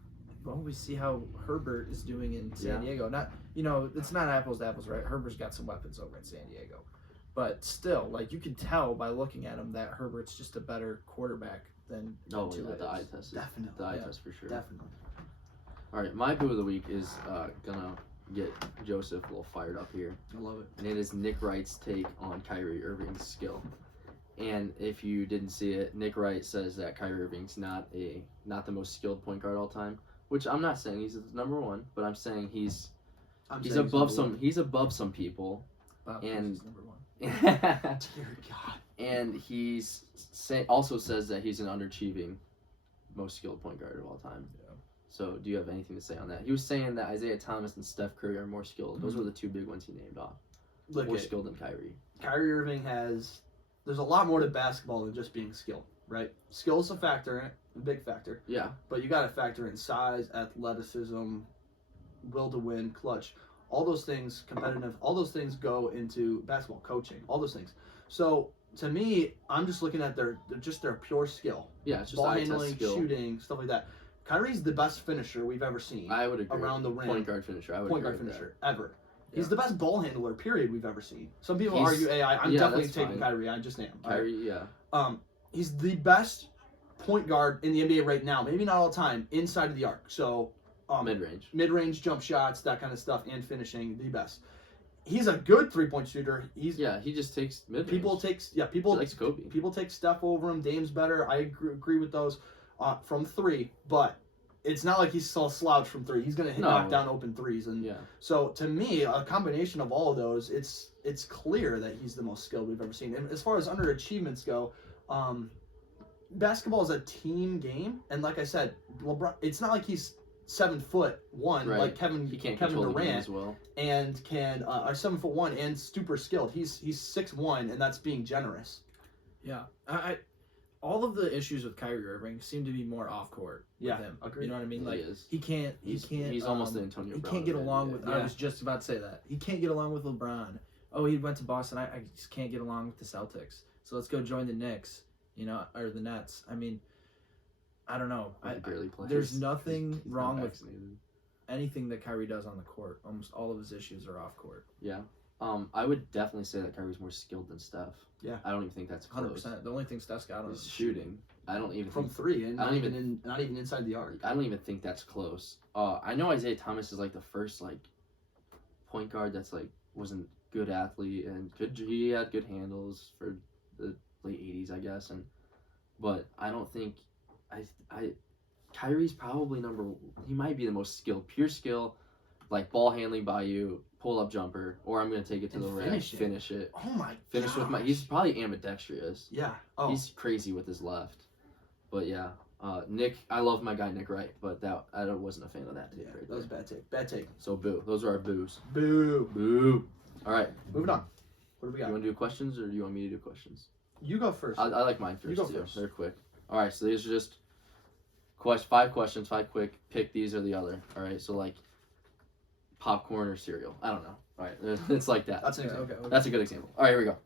well, we see how Herbert is doing in San Yeah. Diego. Not, it's not apples to apples, right? Herbert's got some weapons over in San Diego, but still, like you can tell by looking at him that Herbert's just a better quarterback than Oh, Tua yeah, the eye is. test. Definitely. The eye Yeah. test for sure. Definitely. All right. My boo of the week is gonna get Joseph a little fired up here. I love it. And it is Nick Wright's take on Kyrie Irving's skill. And if you didn't see it, Nick Wright says that Kyrie Irving's not the most skilled point guard all time, which I'm not saying he's number one, but I'm saying he's He's above some people. Bob And- Cousy is number one. Dear God. And he's also says that he's an underachieving most skilled point guard of all time. Yeah. So do you have anything to say on that? He was saying that Isaiah Thomas and Steph Curry are more skilled. Those were the two big ones he named off. Look, More skilled than Kyrie. Kyrie Irving there's a lot more to basketball than just being skilled, right? Skill is a factor, a big factor, Yeah. but you got to factor in size, athleticism, will to win, clutch. All those things, competitive, all those things go into basketball coaching, all those things. So to me, I'm just looking at their pure skill. Yeah, it's just Ball eye test handling, skill. shooting, stuff like that. Kyrie's the best finisher we've ever seen. I would agree. Around the rim. Point guard finisher. I would Point agree guard with finisher ever. He's Yeah. the best ball handler, period, we've ever seen. Some people He's- argue AI. I'm yeah, definitely that's taking fine. Kyrie. I just am. that. Kyrie, yeah. He's the best point guard in the NBA right now. Maybe not all the time. Inside of the arc. So Mid-range. mid-range jump shots, that kind of stuff, and finishing, the best. He's a good three-point shooter. He just takes mid-range. people He likes Kobe. People take Steph over him. Dame's better. I agree with those from three, but it's not like he's so slouch from three. He's gonna knock down open threes, and Yeah. so to me, a combination of all of those, it's clear that he's the most skilled we've ever seen. And as far as underachievements go, basketball is a team game, and like I said, LeBron. It's not like he's 7'1" Right. like Kevin He can't Kevin control the game Durant as well. and are 7'1" and super skilled. He's 6'1", and that's being generous. Yeah, all of the issues with Kyrie Irving seem to be more off court Yeah, with him. agreed. You know what I mean? He Like is. he can't. He's almost the Antonio He Brown can't get of the along NBA. with. Yeah. I was just about to say that he can't get along with LeBron. Oh, he went to Boston. I just can't get along with the Celtics. So let's go join the Knicks. Or the Nets. I mean, I don't know. He barely plays. There's nothing He's wrong not with. vaccinated. anything that Kyrie does on the court. Almost all of his issues are off court. Yeah. I would definitely say that Kyrie's more skilled than Steph. Yeah. I don't even think that's close. 100%. The only thing Steph's got on Is is shooting. I don't even From think, 3, and I don't not even inside the arc. I don't even think that's close. I know Isaiah Thomas is like the first like point guard that's like wasn't good athlete and he had good handles for the late 80s, I guess, but I don't think Kyrie's probably he might be the most skilled, pure skill, like ball handling by you, pull up jumper, or I'm gonna take it to And the rim, finish it. Oh my Finish gosh. with my. He's probably ambidextrous. Yeah. Oh. He's crazy with his left. But yeah, Nick, I love my guy Nick Wright, but I wasn't a fan of that take. Yeah, Right that was a there. bad take. Bad take. So boo. Those are our boos. Boo. Boo. All right. Moving on. What do we You got? want to do questions or do you want me to do questions? You go first. I like mine first. You go too. first. They're quick. All right. So these are just 5 questions, 5 quick. Pick these or the other. All right. So like popcorn or cereal. I don't know. All right. It's like that. That's an Okay, example. okay. That's a good example. All right. Here we go.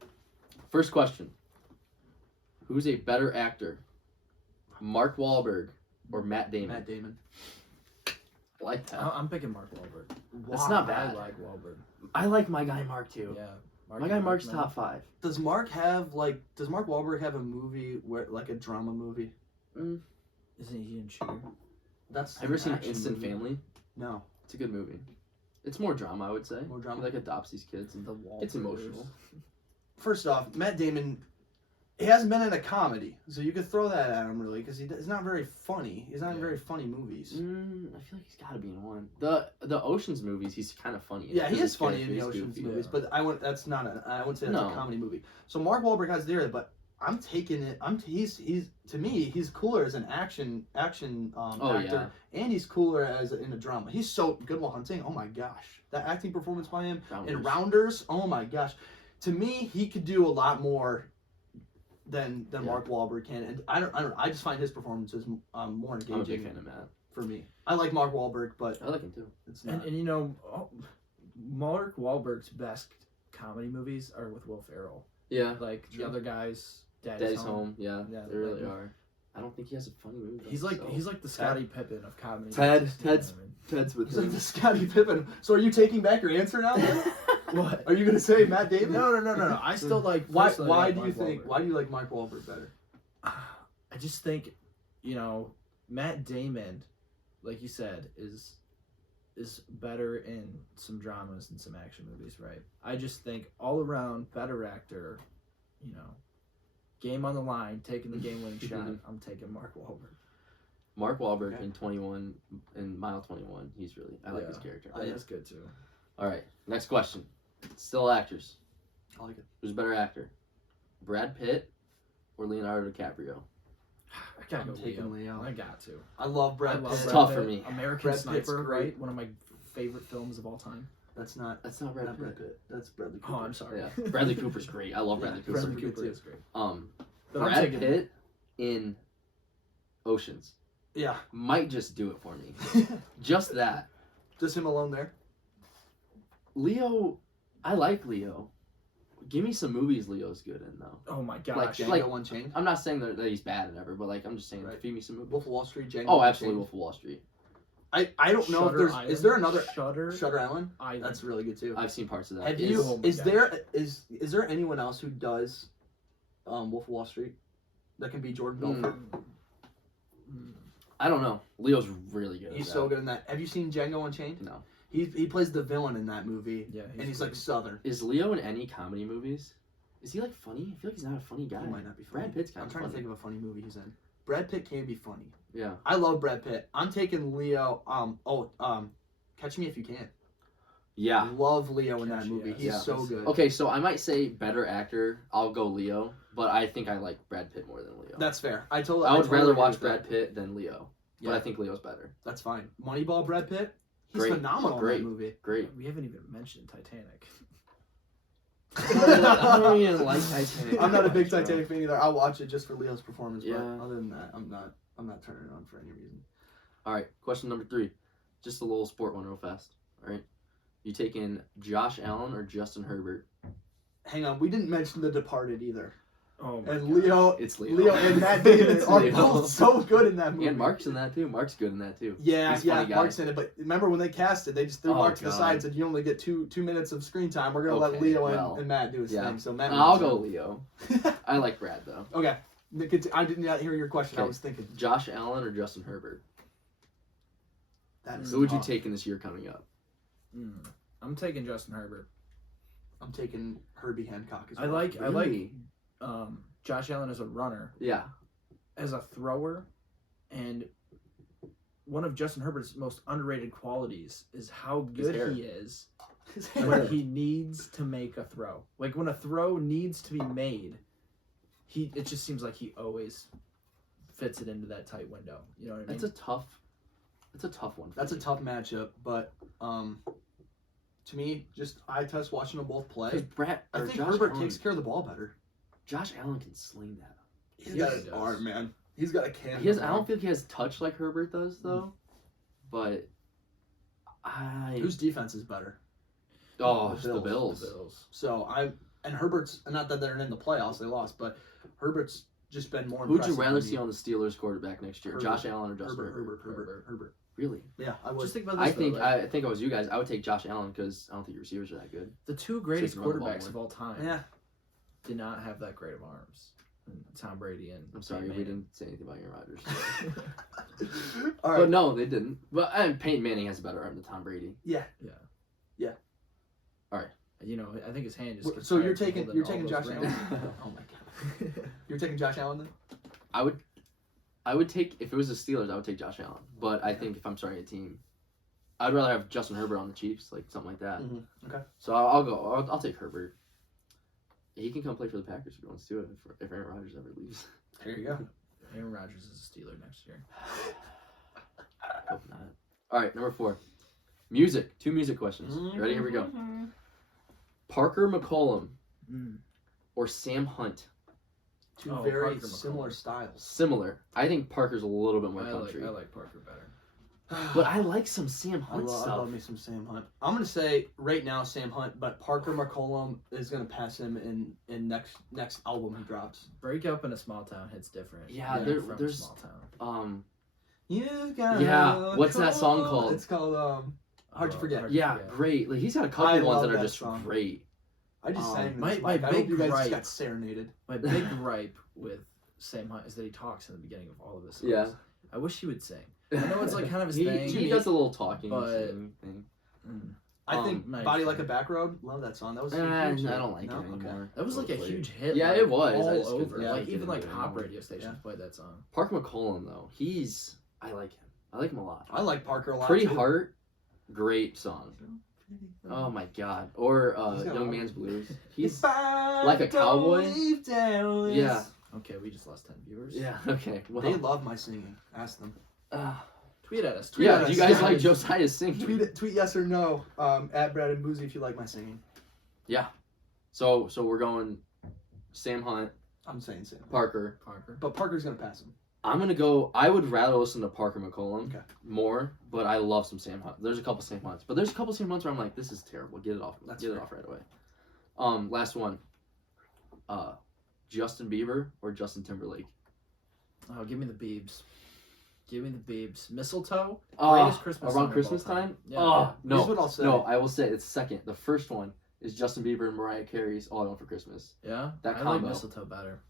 First question. Who's a better actor? Mark Wahlberg or Matt Damon? Matt Damon. I like that. I'm picking Mark Wahlberg. That's not bad. I like Wahlberg. I like my guy Mark too. Yeah. My guy Mark's man. top 5. Does Mark Wahlberg have a movie where like a drama movie? Isn't he in Cheer? That's Have you ever an seen action Instant movie. Family? No. It's a good movie. It's more drama, I would say. More drama? He like adopts these kids and The Wahlbergers. it's emotional. First off, Matt Damon, he hasn't been in a comedy, so you could throw that at him really, because he's not very funny. He's not in Yeah. very funny movies. I feel like he's got to be in one. The Ocean's movies, he's kind of funny. in Yeah, he because is his funny in the character is Ocean's goofy. movies, Yeah. but I wouldn't say that's No. a comedy movie. So Mark Wahlberg has there, but I'm taking it. He's to me he's cooler as an action actor, and he's cooler as in a drama. He's so Good Will Hunting. Oh my gosh, that acting performance by him in Rounders. Oh my gosh, to me he could do a lot more than Mark Wahlberg can, and I don't know. I just find his performances more I'm a big engaging fan of Matt. for me. I like Mark Wahlberg, but I like him too. it's not. And you know, Mark Wahlberg's best comedy movies are with Will Ferrell. Yeah. Like True. the other guys, Daddy's Home. Yeah, Yeah, they really like- are. I don't think he has a funny movie. though, He's like so. the Scottie Pippen of comedy. Ted- movies, Ted's- you know what Ted's with He's like the Scottie Pippen. So are you taking back your answer now? Then? I mean? What? Are you gonna say Matt Damon? No. I still like. Why? personally Why like do you Mark think? Wahlberg. Why do you like Mark Wahlberg better? I just think, Matt Damon, like you said, is better in some dramas and some action movies, right? I just think all around better actor, game on the line, taking the game-winning shot. I'm taking Mark Wahlberg. Mark Wahlberg Okay. in 21, in Mile 21. I like his Yeah. character. Oh, that's good too. All right, next question. Still actors. I like it. Who's a better actor? Brad Pitt or Leonardo DiCaprio? I gotta I'm go taking Leo. Leo. I got to. I love Brad I love Pitt. It's Brad tough Pitt. for me. American Brad Pitt's Sniper, great. right? One of my favorite films of all time. That's not. That's not Brad Not Pitt. Brad Pitt. That's Bradley Cooper. Oh, I'm sorry. Yeah, Bradley Cooper's great. I love Bradley Yeah, Cooper. Bradley Super good Cooper too. is great. But I'm But Brad Pitt in Oceans Yeah. might just do it for me. Just that. Just him alone there. Leo, I like Leo. Give me some movies Leo's good in though. Oh my Like, gosh. Django Unchained. I'm not saying that he's bad and ever, but like I'm just saying, Right. feed me some movies. Wolf of Wall Street. Django. Oh, absolutely, Unchained. Wolf of Wall Street. I don't know if Shutter there's. Island. Is there another Shutter Island? Island. That's really good too. I've seen parts of that. Have Is- you? Oh my Is gosh. there there anyone else who does Wolf of Wall Street that can be Jordan Belfort? I don't know. Leo's really good. He's at so that. good in that. Have you seen Django Unchained? No. He plays the villain in that movie, Yeah, and he's like Southern. Is Leo in any comedy movies? Is he like funny? I feel like he's not a funny guy. He might not be funny. Brad Pitt's kind I'm of trying funny. to think of a funny movie he's in. Brad Pitt can be funny. Yeah. I love Brad Pitt. I'm taking Leo. Catch Me If You Can. Yeah. Love Leo in that Catch, movie. yeah. He's Yeah. so good. Okay, so I might say better actor. I'll go Leo, but I think I like Brad Pitt more than Leo. That's fair. I I would totally rather agree watch with that. Brad Pitt than Leo, but Yeah. I think Leo's better. That's fine. Moneyball, Brad Pitt. He's Great. phenomenal Great. in that movie. Great. We haven't even mentioned Titanic. I don't even like Titanic. I'm not a big Bro. Titanic fan either. I'll watch it just for Leo's performance. Yeah. But other than that, I'm not turning it on for any reason. All right, question number 3. Just a little sport one real fast. All right. You taking Josh Allen or Justin Herbert? Hang on, we didn't mention The Departed either. Oh my And God. Leo It's Leo. Leo and Matt Davis are Leo. both so good in that movie. And Mark's in that too. Mark's good in that too. Yeah, He's a funny guy. Mark's in it. But remember when they cast it, they just threw Oh, Mark to the God. side and said, you only get two minutes of screen time. We're going to let Okay, Leo well, and Matt do his yeah. thing. So Matt I'll wins. go Leo. I like Brad though. Okay. I did not hear your question. I Okay. was thinking. Josh Allen or Justin Herbert? That is Who would you tough. take in this year coming up? I'm taking Justin Herbert. I'm taking Herbie Hancock as I well. like Really? Josh Allen as a runner, Yeah. as a thrower, and one of Justin Herbert's most underrated qualities is how His hair. good he is His when hair. he needs to make a throw. Like when a throw needs to be made, it just seems like he always fits it into that tight window. You know what I mean? That's a tough one. That's a tough matchup, but to me, just eye test watching them both Because play. I think Josh Herbert Allen, takes care of the ball better. Josh Allen can sling that. He's Yeah, got he an does. arm, man. He's got a cannon. I don't feel like he has touch like Herbert does though. But Whose defense is better? the Bills. The Bills. So and Herbert's not that they're in the playoffs, they lost, but Herbert's just been more. Who'd you impressive rather to me. see on the Steelers quarterback next year? Herbert. Josh Allen or Justin Herbert? Herbert. Really? Yeah, I would. Just think about this. I think I was you guys. I would take Josh Allen because I don't think your receivers are that good. The two greatest Just run the ball quarterbacks more. of all time Yeah. did not have that great of arms. Tom Brady and I'm sorry, Peyton we Manning. didn't say anything about Aaron Rodgers. All right. But no, they didn't. But Peyton Manning has a better arm than Tom Brady. You know, I think his hand just. gets So you're tired from taking holding all Josh those Allen. rings. Oh my god. You're taking Josh Allen then? I would take if it was the Steelers, I would take Josh Allen. But I think if I'm starting a team, I'd rather have Justin Herbert on the Chiefs, like something like that. Mhm. Okay. So I'll take Herbert. He can come play for the Packers if he wants to, if Aaron Rodgers ever leaves. There you go. Aaron Rodgers is a Steeler next year. Hope not. All right, number 4. Music. 2 music questions. You ready? Here we go. Parker McCollum or Sam Hunt? Two Oh, very Parker similar McCollum. styles. Similar. I think Parker's a little bit more I country. like Parker better. But I like some Sam I Hunt love stuff. me some Sam Hunt. I'm gonna say right now Sam Hunt, but Parker McCollum is gonna pass him in next album he drops. Break Up in a Small Town hits different. Yeah, than there's- from a small town. You got Yeah, what's that song called? It's called Hard to Forget. Yeah, great. Like he's got a couple I ones love that are that just song. great. I just sang this. my Mike. I hope big you guys just gripe- got serenaded. My big gripe with Sam Hunt is that he talks in the beginning of all of his songs. Yeah. I wish he would sing. I know it's like kind of his he, thing. He does a little talking but- singing thing. I think my Body Like a favorite. Back Road. Love that song. That was I huge hit. don't like No? it anymore. That was like a Totally. huge hit. Yeah, like, it was. I all just couldn't- over. yeah, Like I even couldn't like do it pop anymore. radio stations played that song. Park McCollum though, I like him. I like him a lot. I like Parker a lot. Pretty too. Heart, great song. Oh my god. Or He's got a Young lot. Man's Blues. He's If I like a don't cowboy. leave Dallas. Yeah. Okay, we just lost 10 viewers. Yeah. Okay. Well. They love my singing. Ask them. Tweet at us. Yeah. at Do you us. guys Yeah. like Josiah's singing? Tweet yes or no at Brad and Boosy if you like my singing. So we're going Sam Hunt, I'm saying Sam. Parker. But Parker's gonna pass him. I'm gonna go. I would rather listen to Parker McCollum Okay. more, but I love some Sam Hunt. There's a couple Sam Hunts, but there's a couple Sam Hunts where I'm like, this is terrible. Get it off. That's Get it fair. off right away. Last one. Justin Bieber or Justin Timberlake? Oh, give me the Biebs. Give me the Biebs. Mistletoe. Oh, Greatest Christmas song around of Christmas all time. time? Yeah. Oh, Here's no. what I'll say. No, I will say it's second. The first one is Justin Bieber and Mariah Carey's All I Want for Christmas. Yeah. That I combo. like Mistletoe better.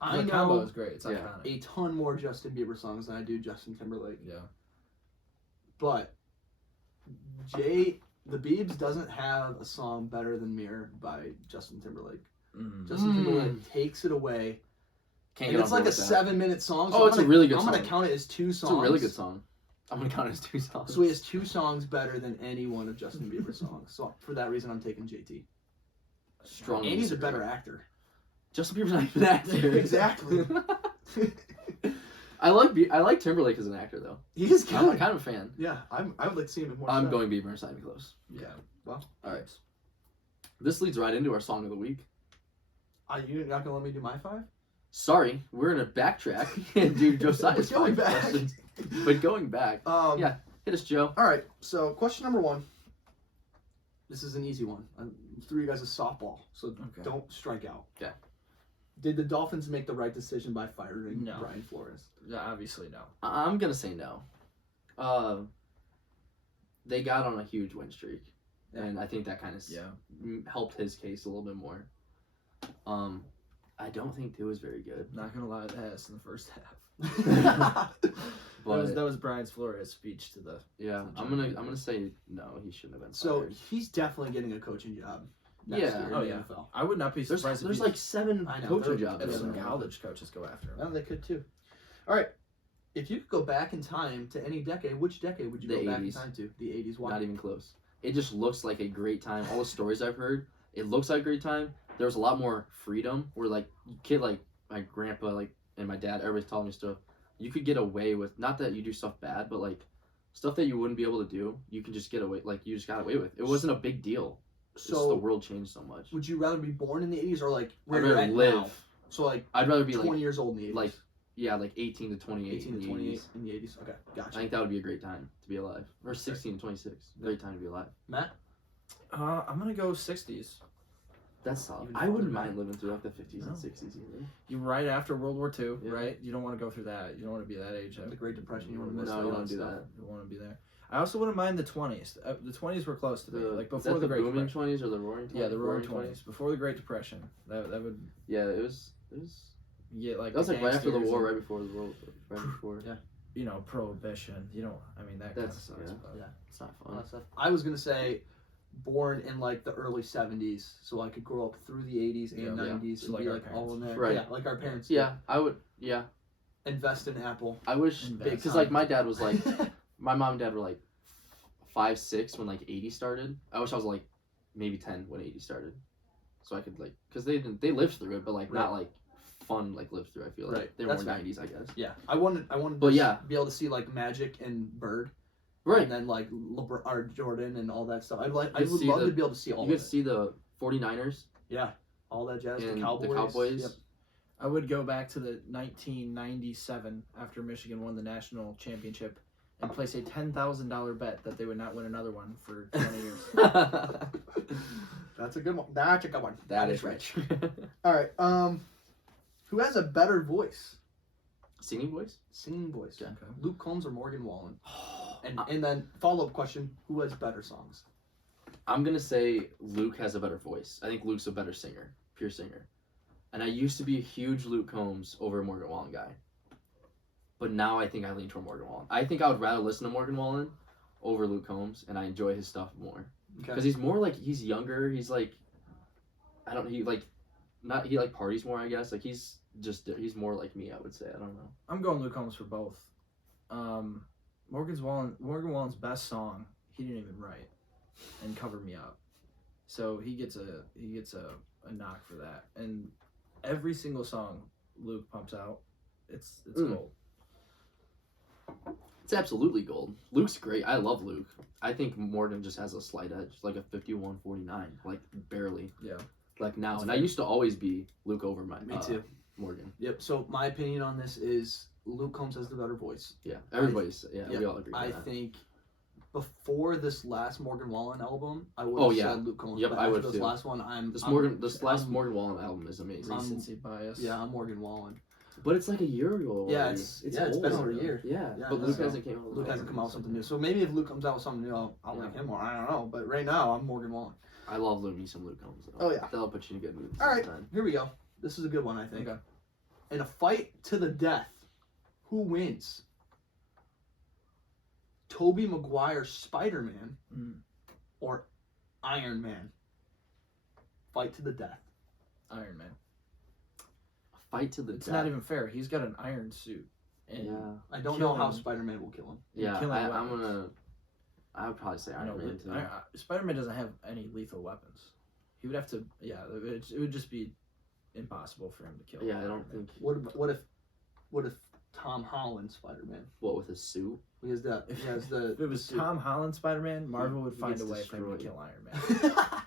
I The combo know is great. It's Yeah. iconic. a ton more Justin Bieber songs than I do Justin Timberlake. Yeah. But the Biebs doesn't have a song better than Mirror by Justin Timberlake. Justin Timberlake takes it away. Can't And get it's on like board a with that. 7-minute song. Oh, it's a really good I'm gonna song. count it as 2 songs. It's a really good song. I'm gonna count it as 2 songs. So he has 2 songs better than any one of Justin Bieber's songs. So for that reason, I'm taking JT. Strong. And he's a disagree. better actor. Justin Bieber's not even an actor. Exactly. I like Timberlake as an actor though. He's good. I'm kind of a fan. Yeah, I would like to see him in more I'm stuff. going Bieber and Simon Close. Yeah. Well, All right. This leads right into our song of the week. You're not gonna let me do my 5? Sorry, we're gonna backtrack and do Josiah's We're going 5 back. questions. But going back, yeah. Hit us, Joe. All right. So question number 1. This is an easy one. I threw you guys a softball, so Okay. don't strike out. Okay. Did the Dolphins make the right decision by firing No. Brian Flores? Yeah, obviously no. I'm gonna say no. They got on a huge win streak, and I think that kind of helped his case a little bit more. I don't think Tua was very good. Not gonna lie, that ass in the first half. But that was Brian Flores' speech to the. yeah, to the I'm gonna say no. He shouldn't have been So fired. he's definitely getting a coaching job. Next Yeah. year in Oh, the yeah. NFL. I would not be There's surprised if like 7 I know, coaching there- jobs. if Yeah. some right now. college coaches go after him. Well, they could too. All right. If you could go back in time to any decade, which decade would you The go back in 80s. time to? The 80s. Why? Not even close. It just looks like a great time. All the stories I've heard, it looks like a great time. There was a lot more freedom. Where like kid, like my grandpa, like and my dad, everybody's telling me stuff. You could get away with, not that you do stuff bad, but like stuff that you wouldn't be able to do. You can just get away. Like you just got away with. It wasn't a big deal. It's just the So world changed so much. would you rather be born in the 80s or like where I'd you're rather at live. now? So like I'd rather be 20 like years old in the 80s. like yeah, like 18 to 28. 18 in to the 28 80s. in the 80s. Okay, I gotcha. think that would be a great time to be alive. Or 16 to 26. Great time to be alive. Matt? I'm gonna go 60s. That's solid. Even I wouldn't farther mind living through like the 50s No. and 60s either. You right after World War II, Yeah. right? You don't want to go through that. You don't want to be that age. The Great Depression, you want to miss No, all you that don't do stuff. that. You want to be there. I also wouldn't mind the 20s. The 20s were close to me, like Is before that the Great booming Depression. 20s or the roaring 20s? Yeah, the Roaring 20s. Before the Great Depression. That would Yeah, it was get like. that was the like right after the gangsters war, and, right before the world, right before. Yeah. You know, prohibition. You know, I mean that kind of That's- sucks. yeah. But Yeah. It's not All fun. that stuff. I was gonna say born in like the early 70s, so I could grow up through the 80s and Yeah. 90s So and like be our like all parents. in there. Right. Yeah, like our parents. Yeah, I would. Yeah, Invest in Apple. I wish Invest. because like my dad was like my mom and dad were like 5, 6 when like 80 started. I wish I was like maybe 10 when 80 started, so I could like because they lived through it, but like not like fun like lived through. I feel like Right. they were That's more fair. 90s, I guess. Yeah, I wanted But to yeah. be able to see like Magic and Bird, Right. and then like LeBron or Jordan and all that stuff. I You would could see love the- to be able to see all You of could it. see the 49ers Yeah, all that jazz. and The Cowboys. the Cowboys. Yep. I would go back to the 1997 after Michigan won the national championship and place a $10,000 bet that they would not win another one for 20 years. That's a good one. That's a good one. That is rich. All right. Who has a better voice? Singing voice? Singing voice. Okay. Luke Combs or Morgan Wallen? And then follow up question: who has better songs? I'm gonna say Luke has a better voice. I think Luke's a better singer, pure singer. And I used to be a huge Luke Combs over Morgan Wallen guy. But now I think I lean toward Morgan Wallen. I think I would rather listen to Morgan Wallen over Luke Combs, and I enjoy his stuff more. Okay. Because he's more like, he's younger, he's like, he like parties more, I guess. Like he's more like me, I would say. I don't know. I'm going Luke Combs for both. Morgan Wallen's best song, he didn't even write, and Cover Me Up. So he gets a knock for that. And every single song Luke pumps out, it's gold. It's absolutely gold. Luke's great. I love Luke. I think Morgan just has a slight edge, like a 51-49, like barely. Yeah. Like now, That's and fair. I used to always be Luke over my Me too. Morgan. Yep. So my opinion on this is Luke Combs has the better voice. Yeah, everybody's. We all agree. I on that. think before this last Morgan Wallen album, I would Oh, have yeah. said Luke Combs. Yep, but I after would this too. last one, I'm This last I'm- Morgan Wallen album is amazing. Recency bias. Yeah, I'm Morgan Wallen. But it's like a year ago. Yeah, already. it's been old. over a year. Yeah, Yeah, but no, Luke so hasn't came out. with Luke an hasn't album come out or with something something. new. So maybe if Luke comes out with something new, I'll Yeah. like him more. I don't know. But right now, I'm Morgan Wallen. I love me some Luke Combs. Though. Oh, yeah. That'll put you in a good mood. All right. sometime. Here we go. This is a good one, I think. Okay. In a fight to the death, who wins? Tobey Maguire's Spider-Man Mm. or Iron Man? Fight to the death. Iron Man. Fight to the It's death. not even fair. He's got an iron suit. And Yeah, I don't Kill know how him. Spider-Man will kill him. yeah. killing I'm weapons. gonna. I would probably say Iron Man too. Spider-Man doesn't have any lethal weapons. He would have to. Yeah, it would just be impossible for him to kill. Yeah, I don't Iron Man. think. What if Tom Holland Spider-Man? What with his suit? He has the If it was the suit. Tom Holland Spider-Man, Marvel would he find gets a way for him to destroyed. kill Iron Man.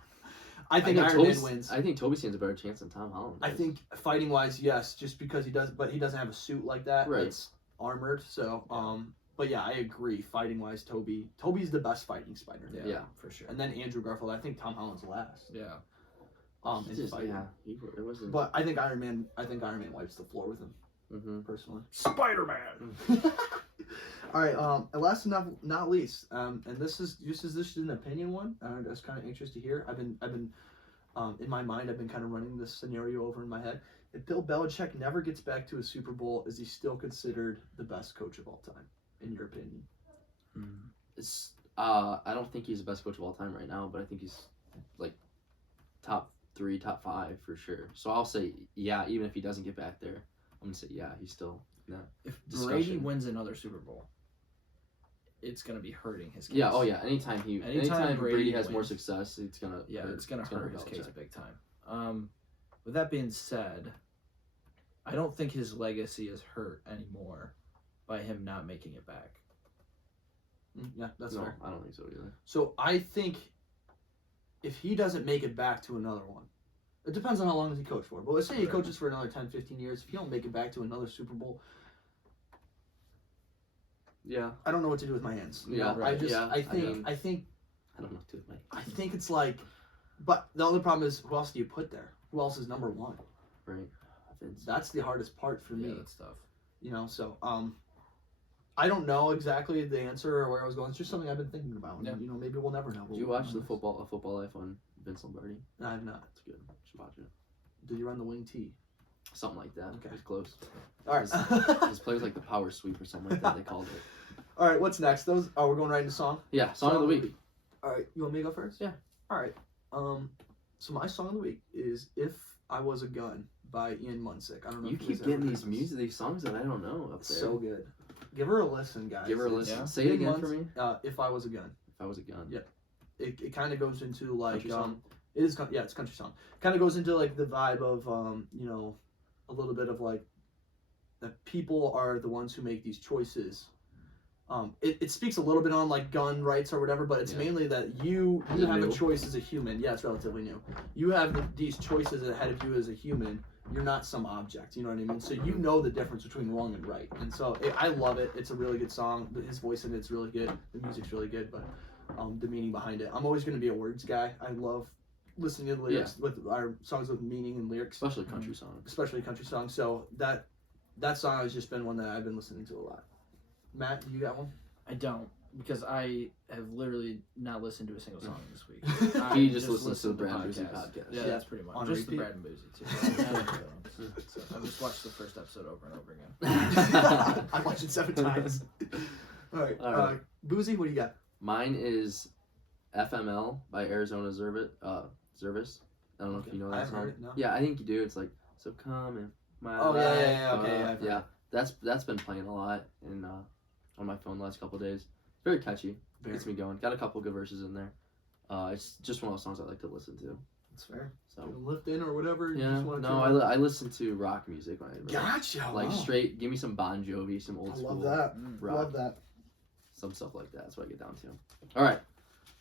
I think Iron Man wins. I think Toby stands a better chance than Tom Holland. I does. think fighting wise, yes, just because he doesn't have a suit like that. Right. It's armored. So, but yeah, I agree. Fighting wise, Toby's the best fighting Spider. Yeah, Yeah. for sure. And then Andrew Garfield. I think Tom Holland's last. Yeah. And fighting. Yeah, it wasn't. But I think Iron Man wipes the floor with him personally. Spider-Man. All right. And last and not least, and this is an opinion one. I was kind of anxious to hear. I've been in my mind, I've been kind of running this scenario over in my head. If Bill Belichick never gets back to a Super Bowl, is he still considered the best coach of all time, in your opinion? It's I don't think he's the best coach of all time right now, but I think he's like top 3, top 5 for sure. So I'll say yeah, even if he doesn't get back there, I'm gonna say yeah, he's still If Brady wins another Super Bowl, it's gonna be hurting his case. Yeah. Oh yeah. Anytime Brady has more wins, success, it's gonna hurt his case big time. With that being said, I don't think his legacy is hurt anymore by him not making it back. Yeah, that's fair. I don't think so either. So I think if he doesn't make it back to another one, it depends on how long does he coach for. But let's say he coaches for another 10, 15 years. If he don't make it back to another Super Bowl, I don't know what to do with my hands. I think I don't know what to do with my hands. I think it's like, but the other problem is, who else do you put there? Who else is number one? Right. That's the hardest part for me. Yeah, that's tough. So I don't know exactly the answer or where I was going. It's just something I've been thinking about. Yeah. Maybe we'll never know. Did you watch A Football Life on Vince Lombardi? No, I have not. It's good. You should watch it. Did you run the wing T? Something like that. Okay. It was close. All right. His plays like the power sweep or something like that. They called it. All right. What's next? We're going right into song. Yeah, song of the week. All right. You want me to go first? Yeah. All right. So my song of the week is "If I Was a Gun" by Ian Munsick. I don't know. You if keep getting these songs that I don't know up there. So good. Give her a listen, guys. Give her a listen. Yeah. Say it again for me. "If I Was a Gun." If I was a gun. Yeah. It kind of goes into like Country song? It is it's a country song. Kind of goes into like the vibe of a little bit of like that people are the ones who make these choices. It speaks a little bit on like gun rights or whatever, but it's mainly that you have a choice as a human. Yeah, it's relatively new. You have these choices ahead of you as a human. You're not some object. You know what I mean? So you know the difference between wrong and right. And so I love it. It's a really good song. His voice in it's really good. The music's really good, but the meaning behind it. I'm always going to be a words guy. I love listening to the lyrics with our songs with meaning and lyrics, especially country songs. So that song has just been one that I've been listening to a lot. Matt, you got one? I don't, because I have literally not listened to a single song this week. He just listens to the Brad and Boosy podcast. Yeah, that's pretty much. On Just repeat? the Brad and Boosy, too. So I've just watched the first episode over and over again. I watched it 7 times. All right. Boozy, what do you got? Mine is FML by Arizona Zervis. I don't know if you know that song. Heard it, no. Yeah, I think you do. It's like, so come in my Oh, life. yeah, okay. Yeah, that's been playing a lot on my phone the last couple of days. Very catchy. Gets me going. Got a couple good verses in there. It's just one of those songs I like to listen to. That's fair. So lift in or whatever. Yeah. I listen to rock music when I Gotcha. Like straight. Give me some Bon Jovi, some old school. I love that. Rock, love that. some stuff like that. That's what I get down to. All right,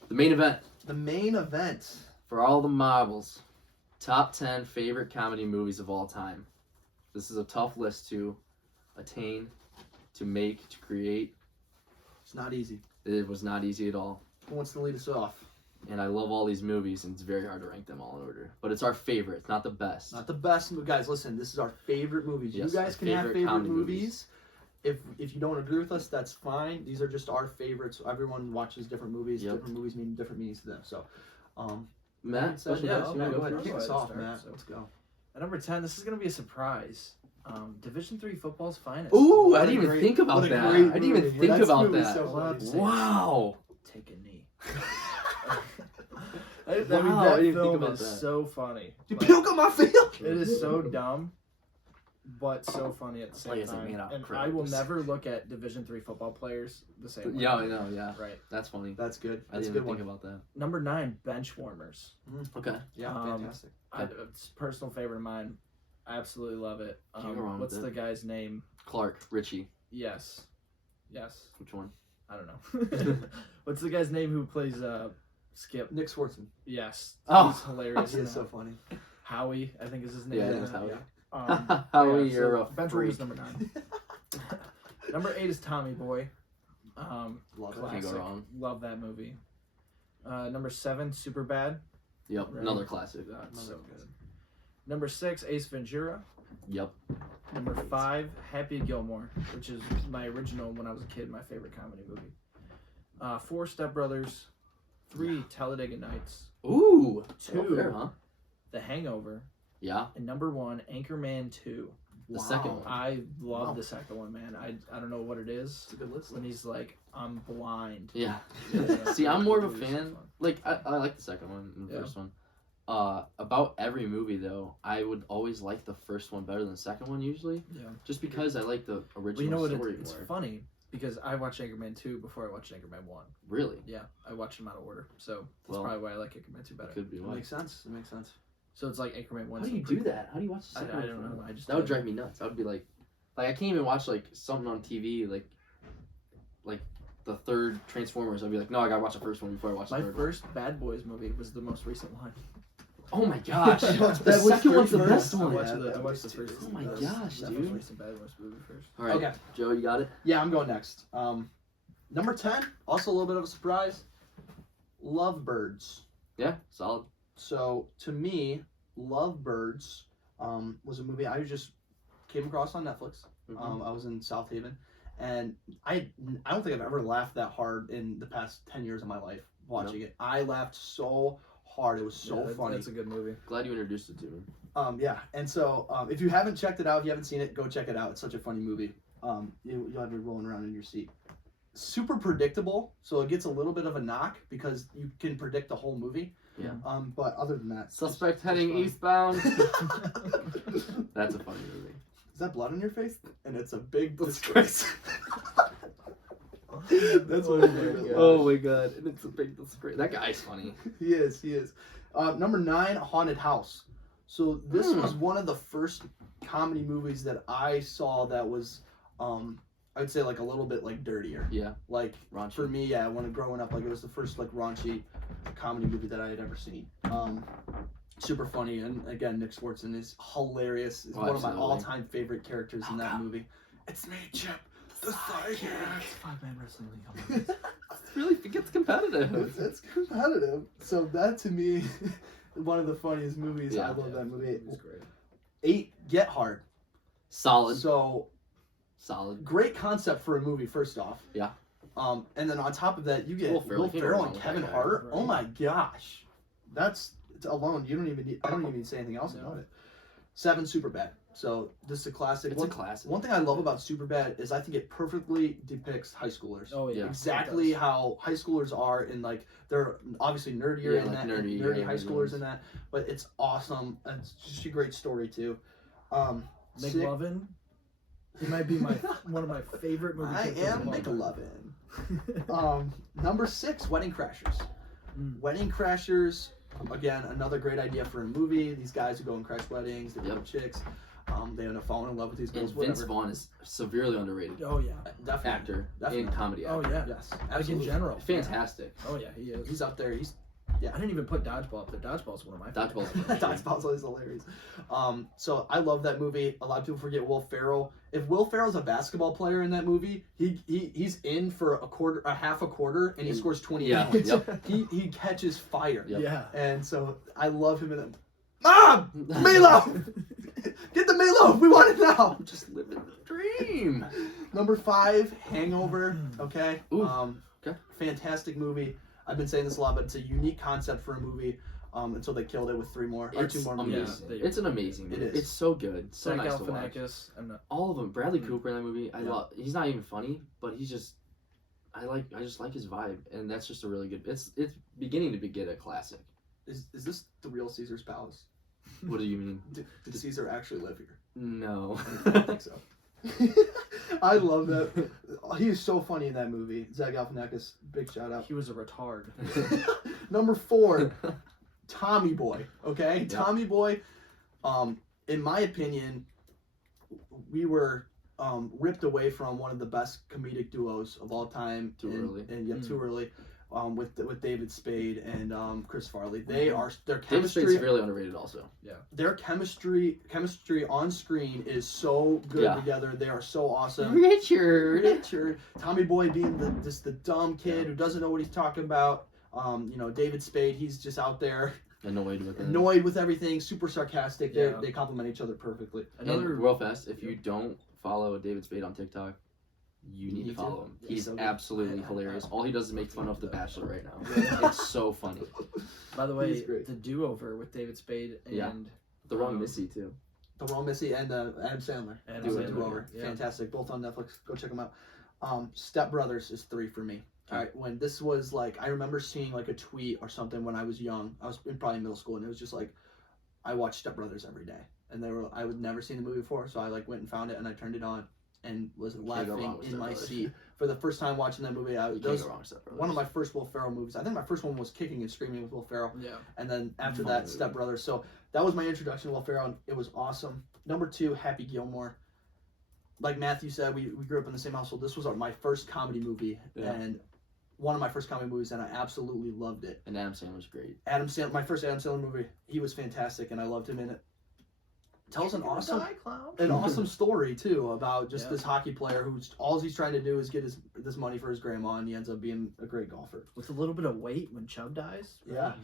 the main event. The main event. For all the marbles, top 10 favorite comedy movies of all time. This is a tough list to attain, to make, to create. It's not easy. It was not easy at all. Who wants to lead us off? And I love all these movies, and it's very hard to rank them all in order. But it's our favorite. It's not the best. Not the best. Guys, listen, this is our favorite movies. Yes, you guys can have favorite favorite comedy movies. If you don't agree with us, that's fine. These are just our favorites. Everyone watches different movies. Yep. Different movies mean different meanings to them. So, Matt, said, special yeah, guest, you Matt, wanna go ahead. first? Kick us Go ahead, off, start, Matt. so. Let's go. At number 10, this is going to be a surprise. Division III football's finest. Ooh, What I a didn't great- even think about what a that. I great didn't even movie. think That about movie's that. so funny. Wow. Take a knee. Wow, that I didn't think film about is that. so funny. You Like, puke on my field. it is so dumb, but so funny at the same Players are time. made out of And I will crows. never look at Division III football players the same way. Yeah, I know, yeah. Right. That's funny. That's good. I That's a didn't good even one. think about that. Number 9, bench warmers. Okay. Yeah, fantastic. It's a personal favorite of mine. I absolutely love it. Can't go wrong What's with the it. guy's name? Clark, Richie. Yes. Which one? I don't know. What's the guy's name who plays Skip? Nick Swartzen. Yes. Oh. He's hilarious. He in is so that. funny. Howie, I think is his name. Yeah, Yeah, that's Howie. Yeah. Howie, yeah, you're so a bench freak. warmers number 9. Number 8 is Tommy Boy. Love it. Classic. Can't go wrong. Love that movie. Number 7, Superbad. Yep, Right. another classic. That's so good. Number 6, Ace Ventura. Yep. Number 5, Happy Gilmore, which is my original when I was a kid, my favorite comedy movie. 4, Step Brothers. 3, Talladega Nights. Ooh. 2, Fair, huh? The Hangover. Yeah. And number 1, Anchorman 2. The second one. I love Wow. the second one, man. I don't know what it is. It's a good list. When he's like, I'm blind. Yeah. Yeah. See, I'm more of a It was fan. fun. Like, I like the second one and the Yeah. first one. About every movie, though, I would always like the first one better than the second one, usually. Yeah. Just because I like the original Well, you know what? story It's more. funny because I watched Anchorman 2 before I watched Anchorman 1. Really? Yeah, I watched them out of order. So that's Well, probably why I like Anchorman 2 better. Could be It why. makes sense. It makes sense. So it's like Anchorman 1. How do you do that? How do you watch the I second one? don't know. I just That would did. drive me nuts. I would be like I can't even watch like something on TV like the third Transformers. I'd be like, no, I gotta watch the first one before I watch the My third first Bad Boys movie was the most recent one. one. Oh my gosh, You watched the Bad Boys second one's the first? best I one. watched, Yeah, the, I Bad watched Boys the first. Oh my the gosh, most dude. recent Bad Boys movie first. All right, Okay. Joe, you got it. Yeah, I'm going next. Number 10, also a little bit of a surprise. Lovebirds. Yeah, solid. So to me, Lovebirds was a movie I just came across on Netflix. Mhm. I was in South Haven, and I don't think I've ever laughed that hard in the past 10 years of my life watching it. I laughed so hard. It was so Yeah, funny. That's a good movie. Glad you introduced it to me. Yeah, and so if you haven't checked it out, if you haven't seen it, go check it out. It's such a funny movie. You'll have me rolling around in your seat. Super predictable, so it gets a little bit of a knock because you can predict the whole movie. Yeah. But other than that, Suspect it's heading fun. eastbound. That's a funny movie. Is that blood on your face? And it's a big disgrace. That's what it is. Oh my god, and it's a big disgrace. That guy's funny. He is. Number 9, Haunted House. So this Hmm. was one of the first comedy movies that I saw that was, I'd say like a little bit like dirtier. Yeah, Like raunchy. for me, yeah, when growing up, like it was the first like raunchy comedy movie that I had ever seen. Super funny, and again, Nick Swartzen is hilarious. He's Oh, one of my absolutely. all-time favorite characters in that movie. It's me, Chip, the sidekick. 5-man wrestling league. Really, it gets competitive. It's competitive. So that to me, one of the funniest movies. Yeah. I love that movie. It's great. 8, Get Hard. Solid. So Solid. great concept for a movie. First off. Yeah. And then on top of that, you get Will Will Ferrell. Can't go Ferrell wrong and with Kevin that guy. Hart. Right. Oh my gosh, that's alone. You don't even need. I don't even need to say anything else about it. 7, Superbad. So this is a classic. It's a classic. One thing I love about Superbad is I think it perfectly depicts high schoolers. Oh yeah. Yeah. Exactly how high schoolers are, and like they're obviously nerdier Yeah, in like that, nerdy, nerdy yeah, high nerdy schoolers ones. in that. But it's awesome. And it's just a great story too. Six- McLovin. He might be one of my favorite movies. I am McLovin. Number 6, Wedding Crashers. Wedding Crashers, again, another great idea for a movie. These guys who go and crash weddings, they meet chicks, they end up falling in love with these girls. And Vince Whatever. Vaughn is severely underrated. Oh yeah. Definitely. Actor Definitely. and comedy Oh actor. yeah. Yes, Like in absolutely. general. Fantastic. Oh yeah, he is. He's up there. He's I didn't even put Dodgeball up there. Dodgeball's one of my Dodgeball's favorites. Dodgeball's always hilarious. So I love that movie. A lot of people forget Will Ferrell. If Will Ferrell's a basketball player in that movie, he's in for a half a quarter, and he scores 28. Yeah, yep. He catches fire. Yep. Yeah. And so I love him in that. Mom! Meatloaf! Get the meatloaf! We want it now! I'm just living the dream. Number 5, Hangover. Okay. Ooh, okay. Fantastic movie. I've been saying this a lot, but it's a unique concept for a movie. Until they killed it with 2 more It's movies. amazing. It's an amazing movie. It is. It's so good. So Zach nice to watch. Galifianakis. I'm not. All of them. Bradley Cooper in that movie. I Yeah. love. He's not even funny, but he's just. I just like his vibe, and that's just a really good. It's beginning to get a classic. Is this the real Caesar's Palace? What do you mean? Did Caesar actually live here? No. I don't think so. I love that. He is so funny in that movie. Zach Galifianakis, big shout out. He was a retard. Number 4, Tommy Boy. Okay, Yeah. Tommy Boy. In my opinion, we were ripped away from one of the best comedic duos of all time. Too early. And yeah, too early. With David Spade and Chris Farley. Their David chemistry. Spade's severely underrated, also. Their chemistry on screen is so good Yeah. together. They are so awesome. Richard. Tommy Boy being the dumb kid who doesn't know what he's talking about. David Spade, he's just out there Annoyed with it. Annoyed with everything, super sarcastic. Yeah. They complement each other perfectly. And real fast, if you don't follow David Spade on TikTok, you need to follow him. He's so good. absolutely hilarious. All he does is make fun of The Bachelor right now. It's so funny. By the way, He's great. the do-over with David Spade and Yeah. The Wrong Missy too. The Ron Missy and Adam Sandler. Adam Do Sandler, over. yeah. Fantastic. Both on Netflix. Go check them out. Step Brothers is 3 for me. All right. When this was like, I remember seeing like a tweet or something when I was young. I was in probably middle school, and it was just like, I watched Step Brothers every day, and I would never seen the movie before, so I like went and found it and I turned it on and was laughing in my seat for the first time watching that movie. That was one of my first Will Ferrell movies. I think my first one was Kicking and Screaming with Will Ferrell. Yeah. And then after Fun that, movie. Step Brothers. So that was my introduction to Will Ferrell, and it was awesome. Number 2, Happy Gilmore. Like Matthew said, we grew up in the same household. This was my first comedy movie, and one of my first comedy movies, and I absolutely loved it. And Adam Sandler's great. My first Adam Sandler movie, he was fantastic, and I loved him in it. Tells an awesome story too about just this hockey player who's all he's trying to do is get this money for his grandma, and he ends up being a great golfer with a little bit of weight when Chubb dies. Yeah.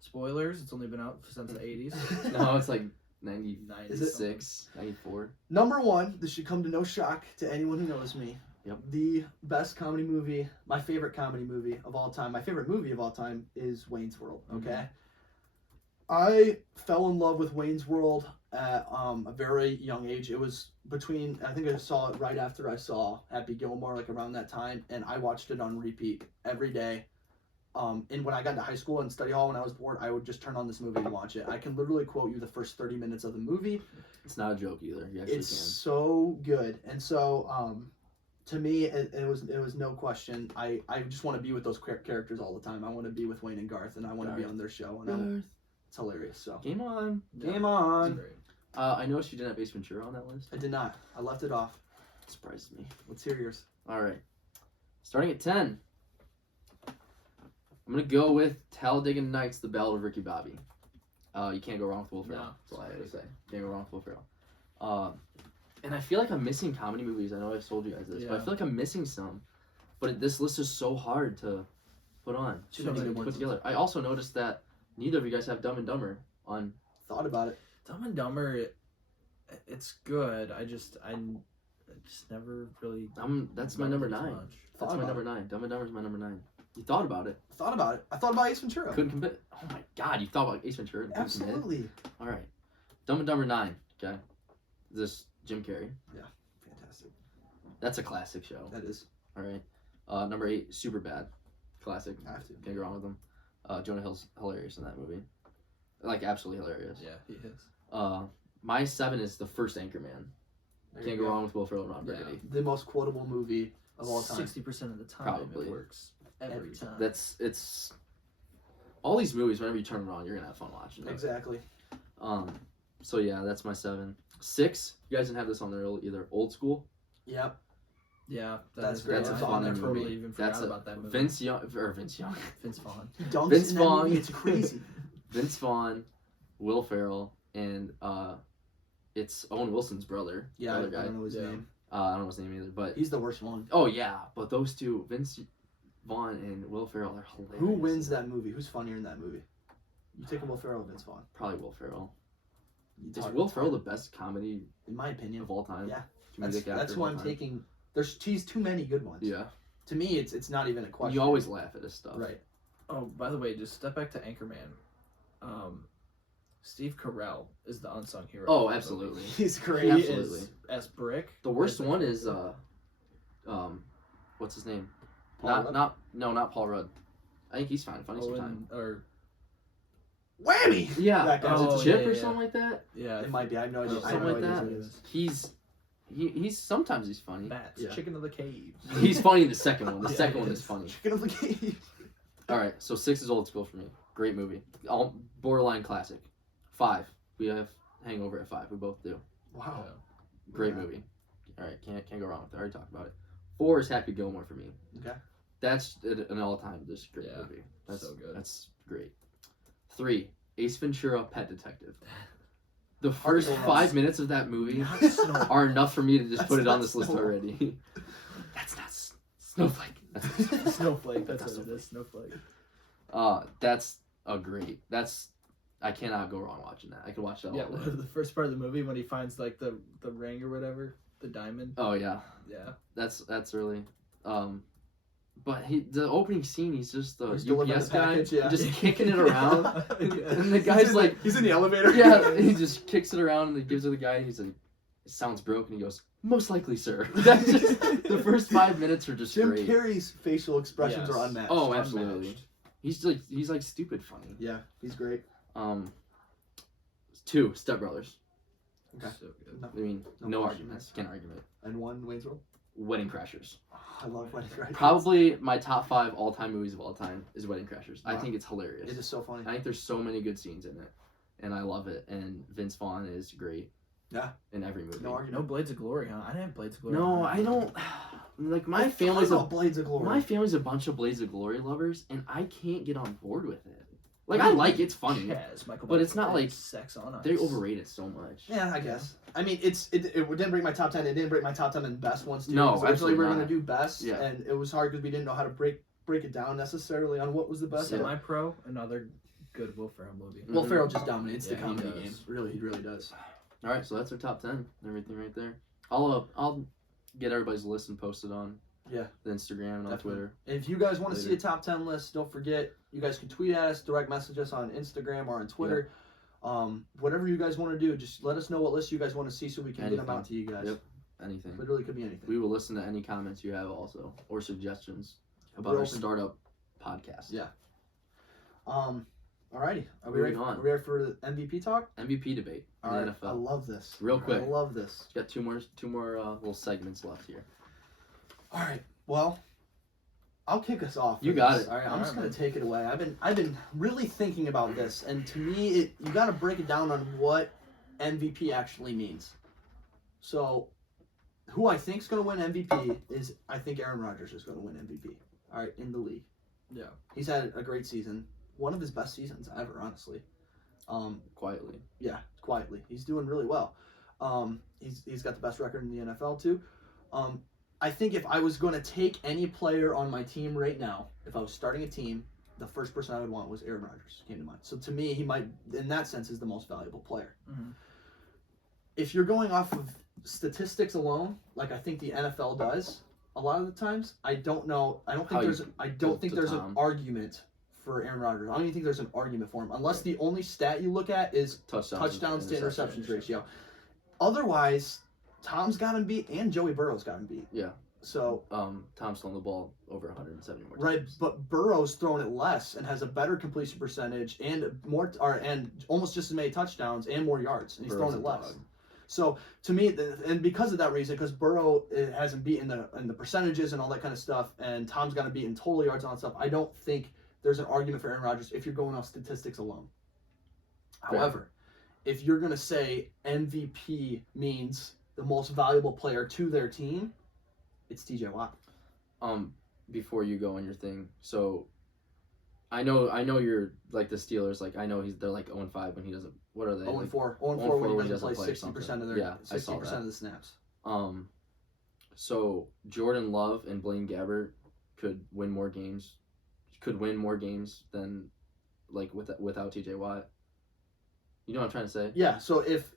Spoilers, it's only been out since the 80s. No, it's like 96, 94. Number 1, this should come to no shock to anyone who knows me. Yep. The best comedy movie, my favorite comedy movie of all time, my favorite movie of all time is Wayne's World. Okay. I fell in love with Wayne's World at a very young age. It was between, I think I saw it right after I saw Happy Gilmore, like around that time, and I watched it on repeat every day. And when I got into high school and study hall, when I was bored, I would just turn on this movie and watch it. I can literally quote you the first 30 minutes of the movie. It's not a joke either. You actually It's can. so good. And so, to me, it was no question. I just want to be with those characters all the time. I want to be with Wayne and Garth, and I want to be on their show. And it's hilarious. So Game on. Game on. I noticed you didn't have Ace Ventura on that list. I did not. I left it off. Surprises me. Let's hear yours. All right. Starting at 10. I'm going to go with Talladega Nights, The Ballad of Ricky Bobby. You can't go wrong with Will Ferrell. No. That's all I had to say. Can't go wrong with Will Ferrell. And I feel like I'm missing comedy movies. I know I've told you guys this, but I feel like I'm missing some. But this list is so hard to put on. Too many good Put ones. together. I also noticed that neither of you guys have Dumb and Dumber on. Thought about it. Dumb and Dumber, it's good. I just never really. That's my number 9. much. That's my number 9. Dumb and Dumber's my number 9. You thought about it. Thought about it. I thought about Ace Ventura. Couldn't commit. Oh my God, you thought about Ace Ventura. And couldn't commit? Absolutely. All right. Dumb and Dumber 9. Okay. This Jim Carrey. Fantastic. That's a classic show. That is. All right. Number 8, Superbad. Classic. I have to. Can't go wrong with them. Jonah Hill's hilarious in that movie. Like, absolutely hilarious. Yeah, he is. My 7 is the first Anchorman. There Can't you go wrong with Will Ferrell and Ron Yeah. Burgundy. The most quotable movie of all time. 60% of the time, Probably. it works every time. It's all these movies. Whenever you turn them on, you're gonna have fun watching it. Exactly. So yeah, that's my 7. 6. You guys didn't have this on there either. Old School. Yep. Yeah, That's is great. good. That's a I fun totally movie. even forgot That's about that movie. Vince Young. Vince Vaughn. He dunks Vince in that movie. Vaughn. It's crazy. Vince Vaughn, Will Ferrell, and it's Owen Wilson's brother. Yeah, the I other guy. don't know his Yeah. name. I don't know his name either, but He's the worst one. oh yeah, but those two, Vince Vaughn and Will Ferrell, are hilarious. Who wins that movie? Who's funnier in that movie? You take a Will Ferrell or Vince Vaughn? Probably Will Ferrell. It's Is hard- Will it's Ferrell hard. the best comedy In my opinion. of all time? Yeah. Comedic actor That's of why all I'm time? taking. He's too many good ones. Yeah. To me, it's not even a question. You always laugh at his stuff. Right. Oh, by the way, just step back to Anchorman. Steve Carell is the unsung hero. Oh, of that absolutely. movie. He's great. He Absolutely. is as Brick. The worst as one the is character. what's his name? Paul Rudd? Not Paul Rudd. I think he's fine. Funny sometimes. Or Whammy. Yeah, That guy's Oh, is it Chip yeah, or yeah. something like that? yeah, It might be. I have no idea. I have Something no like idea that. who it is. He's sometimes he's funny. Bats, Yeah. Chicken of the Cave. He's funny in the second one. The Yeah, second he one is. is funny. Chicken of the Cave. All right, so 6 is Old School for me. Great movie. All borderline classic. 5. We have Hangover at 5. We both do. Wow. Great Yeah. movie. All right, can't go wrong with it. I already talked about it. 4 is Happy Gilmore for me. Okay. That's an all-time just great Yeah, movie. That's so good. That's great. 3, Ace Ventura: Pet Detective. The Hard to first go 5 wrong. minutes of that movie Not Snow. are enough for me to just That's put it on not this list Snow. already. That's not Snowflake. That's Snowflake. That's That's what it is. Snowflake. That's a great. That's I cannot go wrong watching that. I could watch that Yeah, all day. the first part of the movie when he finds like the ring or whatever, the diamond. Oh yeah, Yeah. that's really. But the opening scene, he's just the He's delivering UPS the guy, package, yeah. just kicking it around, Yeah. and the guy's like, he's in the elevator. yeah, and he just kicks it around and he gives it to the guy, and he's like, it sounds broken. He goes, most likely, sir. That's just the first 5 minutes are just Jim great. Carrey's facial expressions Yes. are unmatched. Oh, absolutely. Unmatched. He's like stupid funny. Yeah, he's great. 2 Step Brothers. Okay. So good. I mean, No no question arguments. Can't argue it. And 1 Wayne's World. Wedding Crashers. Oh, I love Wedding Crashers. Probably my top 5 all-time movies of all time is Wedding Crashers. I Wow. think it's hilarious. It is so funny. I think there's so many good scenes in it, and I love it. And Vince Vaughn is great. Yeah. In every movie. No No argument. Blades of Glory, huh? I didn't have Blades of Glory. No, I don't. Like my I family's thought a Blades of Glory. my family's a bunch of Blades of Glory lovers, and I can't get on board with it. Like I like it's funny. Yes, Michael. But it's not Bay, like- Sex on Ice. They overrate it so much. Yeah, I guess. I mean, it didn't break my top 10. It didn't break my top 10 in best ones too. No, 'Cause originally absolutely we were not. gonna do best, Yeah. and it was hard because we didn't know how to break it down necessarily on what was the best. Semi-Pro, another good Will Ferrell movie. Will Mhm. Ferrell just dominates the Yeah, he comedy does. game. Really, he really does. All right, so that's our top 10. Everything right there. I'll get everybody's list and post it on Yeah. the Instagram and on Definitely. Twitter. If you guys want to see a Later. top 10 list, don't forget, you guys can tweet at us, direct message us on Instagram or on Twitter. Whatever you guys want to do, just let us know what list you guys want to see so we can get them Anything. out to you guys. Yep. Anything. Literally could be anything. We will listen to any comments you have also or suggestions about We're our open. startup podcast. Yeah. Alrighty. Are we Moving ready? on. Are we ready for the MVP talk? MVP debate in All the right. NFL. I love this. Real quick. I love this. Got two more little segments left here. All right. Well, I'll kick us off. You with got this. it. All right. I'm All just right, gonna man. take it away. I've been really thinking about this, and to me, you got to break it down on what MVP actually means. So, who I think is gonna win MVP is I think Aaron Rodgers is gonna win MVP. All right, in the league. Yeah. He's had a great season. One of his best seasons ever, honestly. Quietly. Yeah, quietly. He's doing really well. He's got the best record in the NFL too. I think if I was going to take any player on my team right now, if I was starting a team, the first person I would want was Aaron Rodgers. Came to mind. So to me, he might, in that sense, is the most valuable player. Mhm. If you're going off of statistics alone, like I think the NFL does, a lot of the times, I don't think How there's to an Tom. argument for Aaron Rodgers. I don't even think there's an argument for him, unless the only stat you look at is touchdowns to interceptions ratio. Otherwise, Tom's got him beat and Joey Burrow's got him beat. Yeah. So Tom's throwing the ball over 170 more times. right, but Burrow's throwing it less and has a better completion percentage and and almost just as many touchdowns and more yards, and he's Burrow's throwing it a less. dog. So to me, and because of that reason, because Burrow hasn't beaten in the percentages and all that kind of stuff, and Tom's got to beat in total yards and all that stuff, I don't think there's an argument for Aaron Rodgers if you're going off statistics alone. Fair. However, if you're going to say MVP means the most valuable player to their team, it's TJ Watt. Before you go on your thing, so I know you're like the Steelers. Like I know they're like 0-5 when he doesn't. What are they? 0 like, 4 when he doesn't play 60% of their Yeah, I saw 60% that. of the snaps. So Jordan Love and Blaine Gabbert could win more games than like without TJ Watt. You know what I'm trying to say? Yeah, so if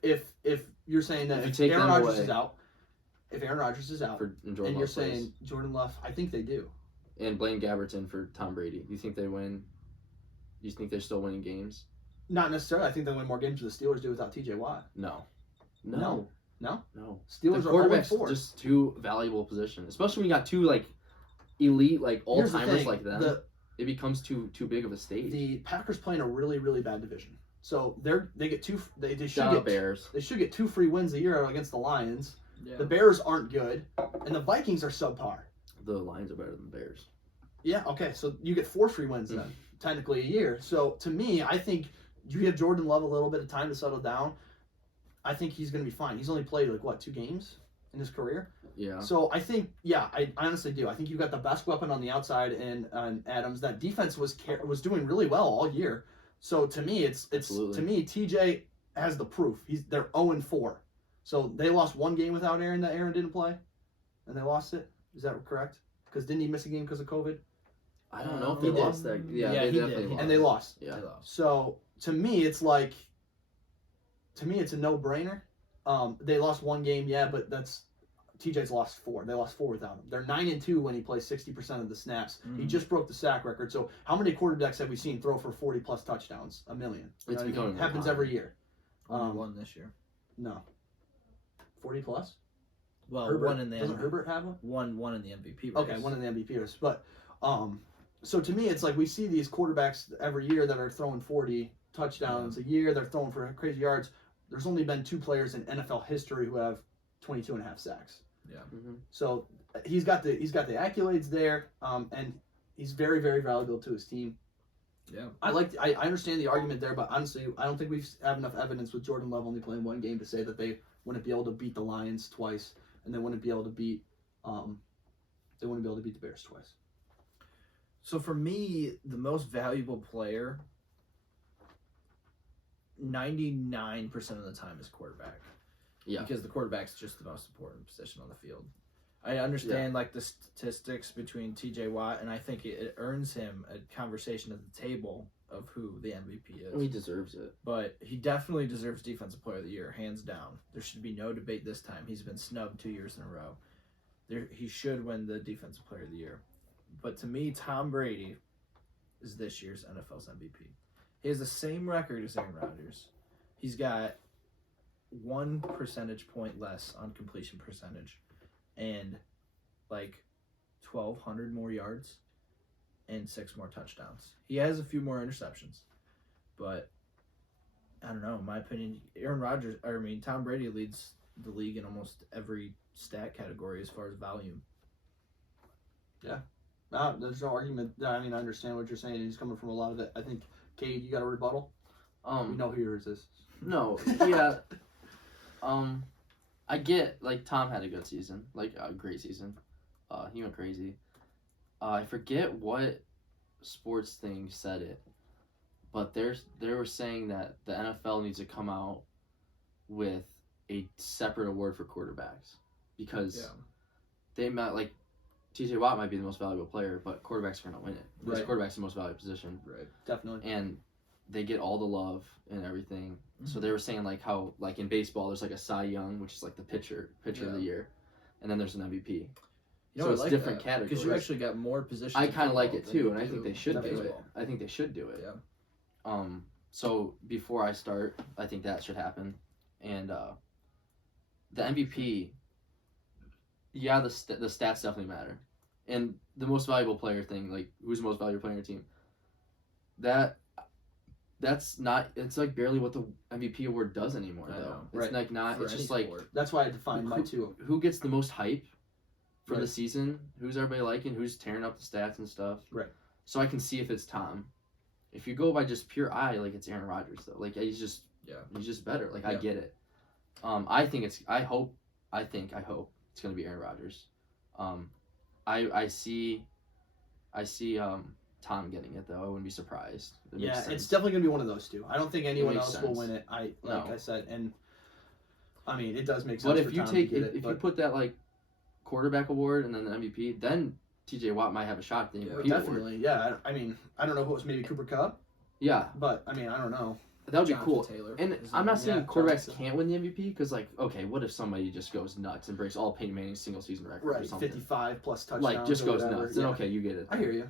you're saying that If you if take Aaron them Rodgers away- is out, if Aaron Rodgers is out, And Jordan and you're Love plays. saying Jordan Love, I think they do. And Blaine Gabbert's in for Tom Brady. Do you think they win? Do you think they're still winning games? Not necessarily. I think they win more games than the Steelers do without TJ Watt. No. No. The Steelers are 0 quarterback's 4. just too valuable position, especially when you got two like elite like all Here's the timers thing, like them. It becomes too big of a stage. The Packers play in a really, really bad division. So they get two. They should Shout out get Bears. They should get 2 free wins a year against the Lions. Yeah. The Bears aren't good, and the Vikings are subpar. The Lions are better than the Bears. Yeah. Okay. So you get 4 free wins then, technically a year. So to me, I think you give Jordan Love a little bit of time to settle down. I think he's going to be fine. He's only played like 2 games in his career. Yeah. So I think, I honestly do. I think you got the best weapon on the outside in Adams. That defense was doing really well all year. So to me, it's Absolutely. to me TJ has the proof. They're 0-4. So they lost 1 game without Aaron that Aaron didn't play, and they lost it. Is that correct? Because didn't he miss a game because of COVID? I don't know if He they did. lost that. Yeah, Yeah, they he definitely did. lost. And they lost. Yeah. They lost. So to me, it's like, it's a no-brainer. They lost one game, yeah, but TJ's lost 4. They lost 4 without him. They're 9-2 when he plays 60% of the snaps. He Mhm. just broke the sack record. So how many quarterbacks have we seen throw for 40+ touchdowns? A million. You know It's what I mean? becoming more Happens common. every year. Only one this year. No. 40+? Well, Herbert, one in the doesn't Herbert have one? one in the MVP race. Okay, one in the MVP race. But so to me, it's like we see these quarterbacks every year that are throwing 40 touchdowns a year. They're throwing for crazy yards. There's only been 2 players in NFL history who have 22.5 sacks. Yeah. Mm-hmm. So he's got the accolades there, and he's very, very valuable to his team. Yeah. I understand the argument there, but honestly, I don't think we have enough evidence with Jordan Love only playing one game to say that they wouldn't be able to beat the Lions twice, and they wouldn't be able to beat the Bears twice. So for me, the most valuable player, 99% of the time is quarterback. Yeah. Because the quarterback's just the most important position on the field. I understand like the statistics between TJ Watt, and I think it earns him a conversation at the table of who the MVP is. He deserves it. But he definitely deserves Defensive Player of the Year, hands down. There should be no debate this time. He's been snubbed 2 years in a row. He should win the Defensive Player of the Year. But to me, Tom Brady is this year's NFL's MVP. He has the same record as Aaron Rodgers. He's got 1 percentage point less on completion percentage and like 1,200 more yards and 6 more touchdowns. He has a few more interceptions, but I don't know. In my opinion, Tom Brady leads the league in almost every stat category as far as volume. Yeah. No, there's no argument. I mean, I understand what you're saying. He's coming from a lot of it. I think, Cade, you got a rebuttal? We know who yours is. No, yeah. I get, like, Tom had a good season, like a great season. He went crazy. I forget what sports thing said it, but they were saying that the NFL needs to come out with a separate award for quarterbacks because they might, like, TJ Watt might be the most valuable player, but quarterbacks are going to win it because quarterback's the most valuable position. Right. Definitely. And they get all the love and everything. So they were saying like how like in baseball there's like a Cy Young, which is like the pitcher of the year, and then there's an MVP. You know, so it's I like different that, categories. because you actually got more positions. I in kind of like it football too, than and I you think do they should in do it. baseball. I think they should do it. Yeah. So before I start, I think that should happen, and the MVP. Yeah, the stats definitely matter, and the most valuable player thing, like who's the most valuable player on your team. That's not. It's like barely what the MVP award does anymore, I though. know. It's Right. like not. For It's any just like sport. That's why I defined my two. who gets the most hype for the Right. season? Who's everybody liking? Who's tearing up the stats and stuff? Right. So I can see if it's Tom. If you go by just pure eye, like it's Aaron Rodgers though. Like he's just better. Like I get it. I think it's. I hope it's gonna be Aaron Rodgers. I see Tom getting it though. I wouldn't be surprised. It makes Yeah, sense. it's definitely gonna be one of those two. I don't think anyone makes else will sense. win it. I No. said, and I mean it does make sense. But for if you Tom take to get if it, you put that like quarterback award and then the MVP, then TJ Watt might have a shot at the MVP award. definitely, yeah. I mean, I don't know who it was. Maybe Cooper Kupp, Yeah, but I mean, I don't know. that would be Jonathan cool. Taylor And is I'm not saying yeah, quarterbacks Jonathan. can't win the MVP because, like, okay, what if somebody just goes nuts and breaks all Peyton Manning's single season record or Right, something? 55+ touchdowns. Like, just or goes whatever. nuts. Then Yeah. okay, you get it. I hear you.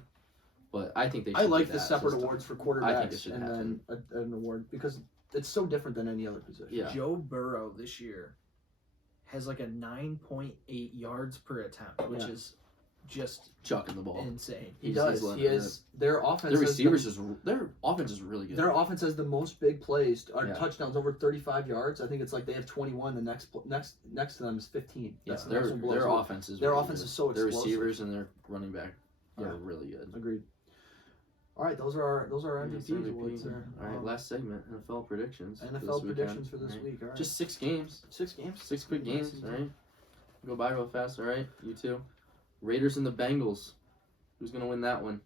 But I think they should I like do the that separate system. awards for I think it quarterbacks should and happen. then an award because it's so different than any other position. Yeah. Joe Burrow this year has like a 9.8 yards per attempt, which is just Chucking the ball. insane. He He's does. letting He it is. Their offense. Their has the- receivers their offense is really good. Their offense has the most big plays, Yeah. touchdowns over 35 yards. I think it's like they have 21. The next to them is 15. yeah, That's the next one blows their me. offense is Their really offense good. is so Their explosive. receivers and their running back are Yeah. really good. Agreed. All right, those are our MVPs awards there. All right, last segment, NFL predictions. for NFL this weekend. predictions for this All right. week. All right, Just 6 games. 6 games. 6 quick games, all right? Go by real fast, all right? You two. Raiders and the Bengals. Who's going to win that one?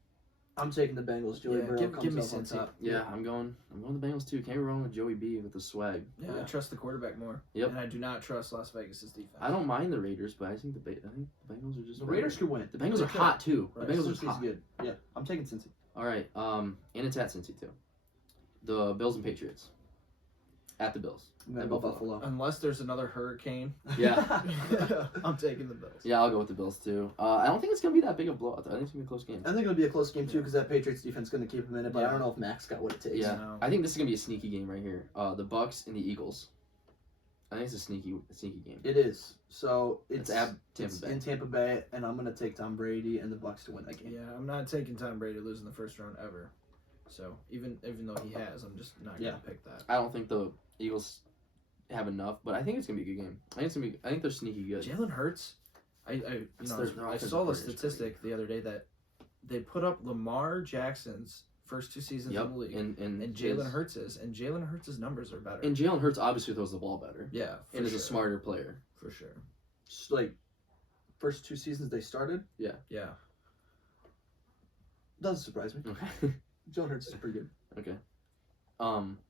I'm taking the Bengals. Joey Burrow give comes me up on Cincy. top. Yeah, I'm going the Bengals too. Can't go wrong with Joey B with the swag. Yeah, I trust the quarterback more. Yep. And I do not trust Las Vegas' defense. I don't mind the Raiders, but I think the Bengals are just The better. Raiders could win. The Bengals They are could. hot too. Right. The Bengals Cincy's are hot. good. Yeah, I'm taking Cincy. All right. And it's at Cincy too. The Bills and Patriots. At the Bills. I'm gonna At go Buffalo. Buffalo. Unless there's another hurricane, Yeah. I'm taking the Bills. Yeah, I'll go with the Bills too. I don't think it's gonna be that big of a blowout. I think it's gonna be a close game. I think it'll be a close game too because that Patriots defense is going to keep him in it. But I Yeah. don't know if Max got what it takes. Yeah, No. I think this is gonna be a sneaky game right here. The Bucks and the Eagles. I think it's a sneaky game. It is. So It's it's, at Tampa it's Bay. in Tampa Bay, and I'm going to take Tom Brady and the Bucks to win that game. Yeah, I'm not taking Tom Brady losing the first round ever. So even though he has, I'm just not gonna pick that. I don't think the Eagles have enough, but I think it's gonna be a good game. I think they're sneaky good. Jalen Hurts, I Their I offensive saw the coordinator is pretty statistic the other day that they put up Lamar Jackson's first 2 seasons Yep, in the league, and Jalen Hurts' numbers are better. And Jalen Hurts obviously throws the ball better. Yeah, for And is sure. a smarter player. For sure. Just like first 2 seasons they started, Yeah. doesn't surprise me. Okay. Jalen Hurts is pretty good. Okay.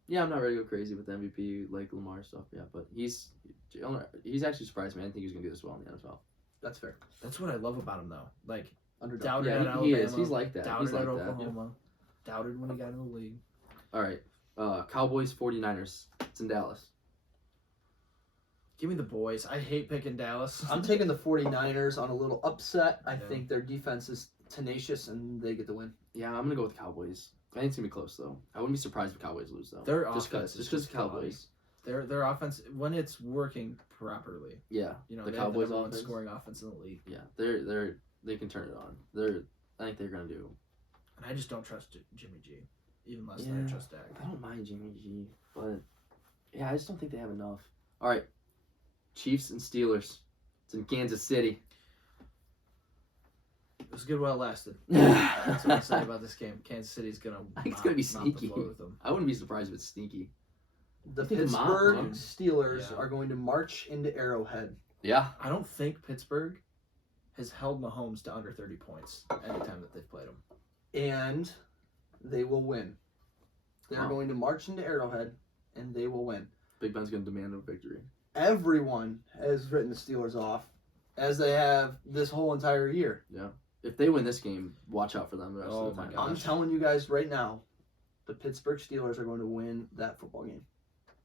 Yeah, I'm not ready to go crazy with the MVP like Lamar stuff. Yeah, but he's actually surprised me. I didn't think he was gonna do this well in the NFL. That's fair. That's what I love about him though. Like Underdog. doubted at Yeah, Alabama. he is. He's like that. Doubted He's like at that. Oklahoma. Doubted when he got in the league. All right. Cowboys 49ers. It's in Dallas. Give me the boys. I hate picking Dallas. I'm taking the 49ers on a little upset. I Yeah. think their defense is tenacious and they get the win. Yeah, I'm gonna go with the Cowboys. I think it's gonna be close though. I wouldn't be surprised if Cowboys lose though. Their just offense is because just chaotic. Cowboys. Their offense when it's working properly. Yeah, You know, The they have Cowboys the number one offense? scoring offense in the league. yeah, they can turn it on. I think they're gonna do. And I just don't trust Jimmy G. Even less than I Yeah. trust Dak. I don't mind Jimmy G, but yeah, I just don't think they have enough. All right, Chiefs and Steelers. It's in Kansas City. It was good while it lasted. That's what I say I about this game. Kansas City's gonna. think it's gonna be mop the sneaky. floor with them. wouldn't be surprised if it's sneaky. The I think the mob, Pittsburgh huh? Steelers Yeah. are going to march into Arrowhead. Yeah, I don't think Pittsburgh has held Mahomes to under 30 points anytime that they've played him. And they will win. They're Wow. going to march into Arrowhead, and they will win. Big Ben's gonna demand a victory. Everyone has written the Steelers off, as they have this whole entire year. If they win this game, watch out for them the rest Oh of the my time. gosh. I'm telling you guys right now, the Pittsburgh Steelers are going to win that football game.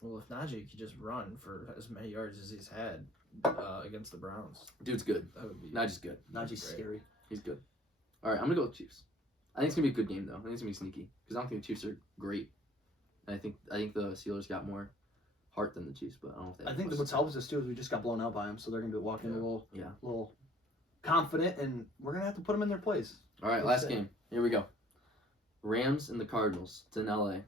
Well, if Najee could just run for as many yards as he's had against the Browns, Dude's good. that would be. Not just good. Najee's Great. scary. He's good. All right, I'm gonna go with Chiefs. I think it's gonna be a good game though. I think it's gonna be sneaky because I don't think the Chiefs are great. And I think the Steelers got more heart than the Chiefs, but I don't know if they. I have think much what's helped us too is we just got blown out by them, so they're going to be walking a Yeah. little confident, and we're going to have to put them in their place. All right, What's last that? game. Here we go. Rams and the Cardinals. It's in LA. Give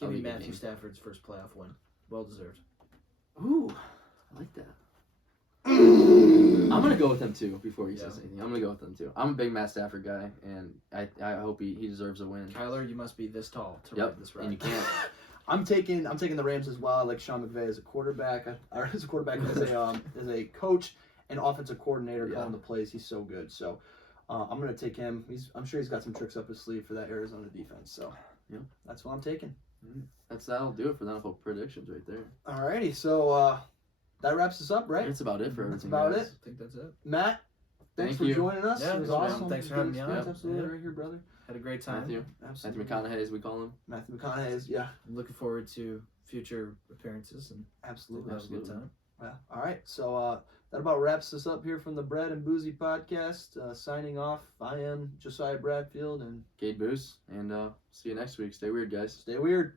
That'll me be a good Matthew game. Stafford's first playoff win. Well deserved. Ooh, I like that. I'm gonna go with him too. Before he says Yeah. anything, I'm gonna go with him too. I'm a big Matt Stafford guy, and I hope he deserves a win. Kyler, you must be this tall to Yep, ride this ride. and you can't. I'm taking the Rams as well. I like Sean McVay as a quarterback, as a coach and offensive coordinator Yeah. calling the plays. He's so good. So I'm going to take him. I'm sure he's got some tricks up his sleeve for that Arizona defense. So Yeah. that's what I'm taking. That'll do it for the NFL predictions right there. Alrighty, so that wraps us up, right? That's about it for That's everything. about guys. it. I think that's it. Matt, thanks Thank for you. joining us. Yeah, it was no problem. awesome. Thanks for having me Experience, on. Absolutely, Yeah. right here, brother. Had a great time. Matthew Absolutely. McConaughey, as we call him. Matthew McConaughey's, yeah, I'm looking forward to future appearances and absolutely. have a good time. Yeah. All right. So that about wraps us up here from the Bread and Boozy podcast. Signing off. I am Josiah Bradfield, and Cade Boos, and see you next week. Stay weird, guys. stay weird.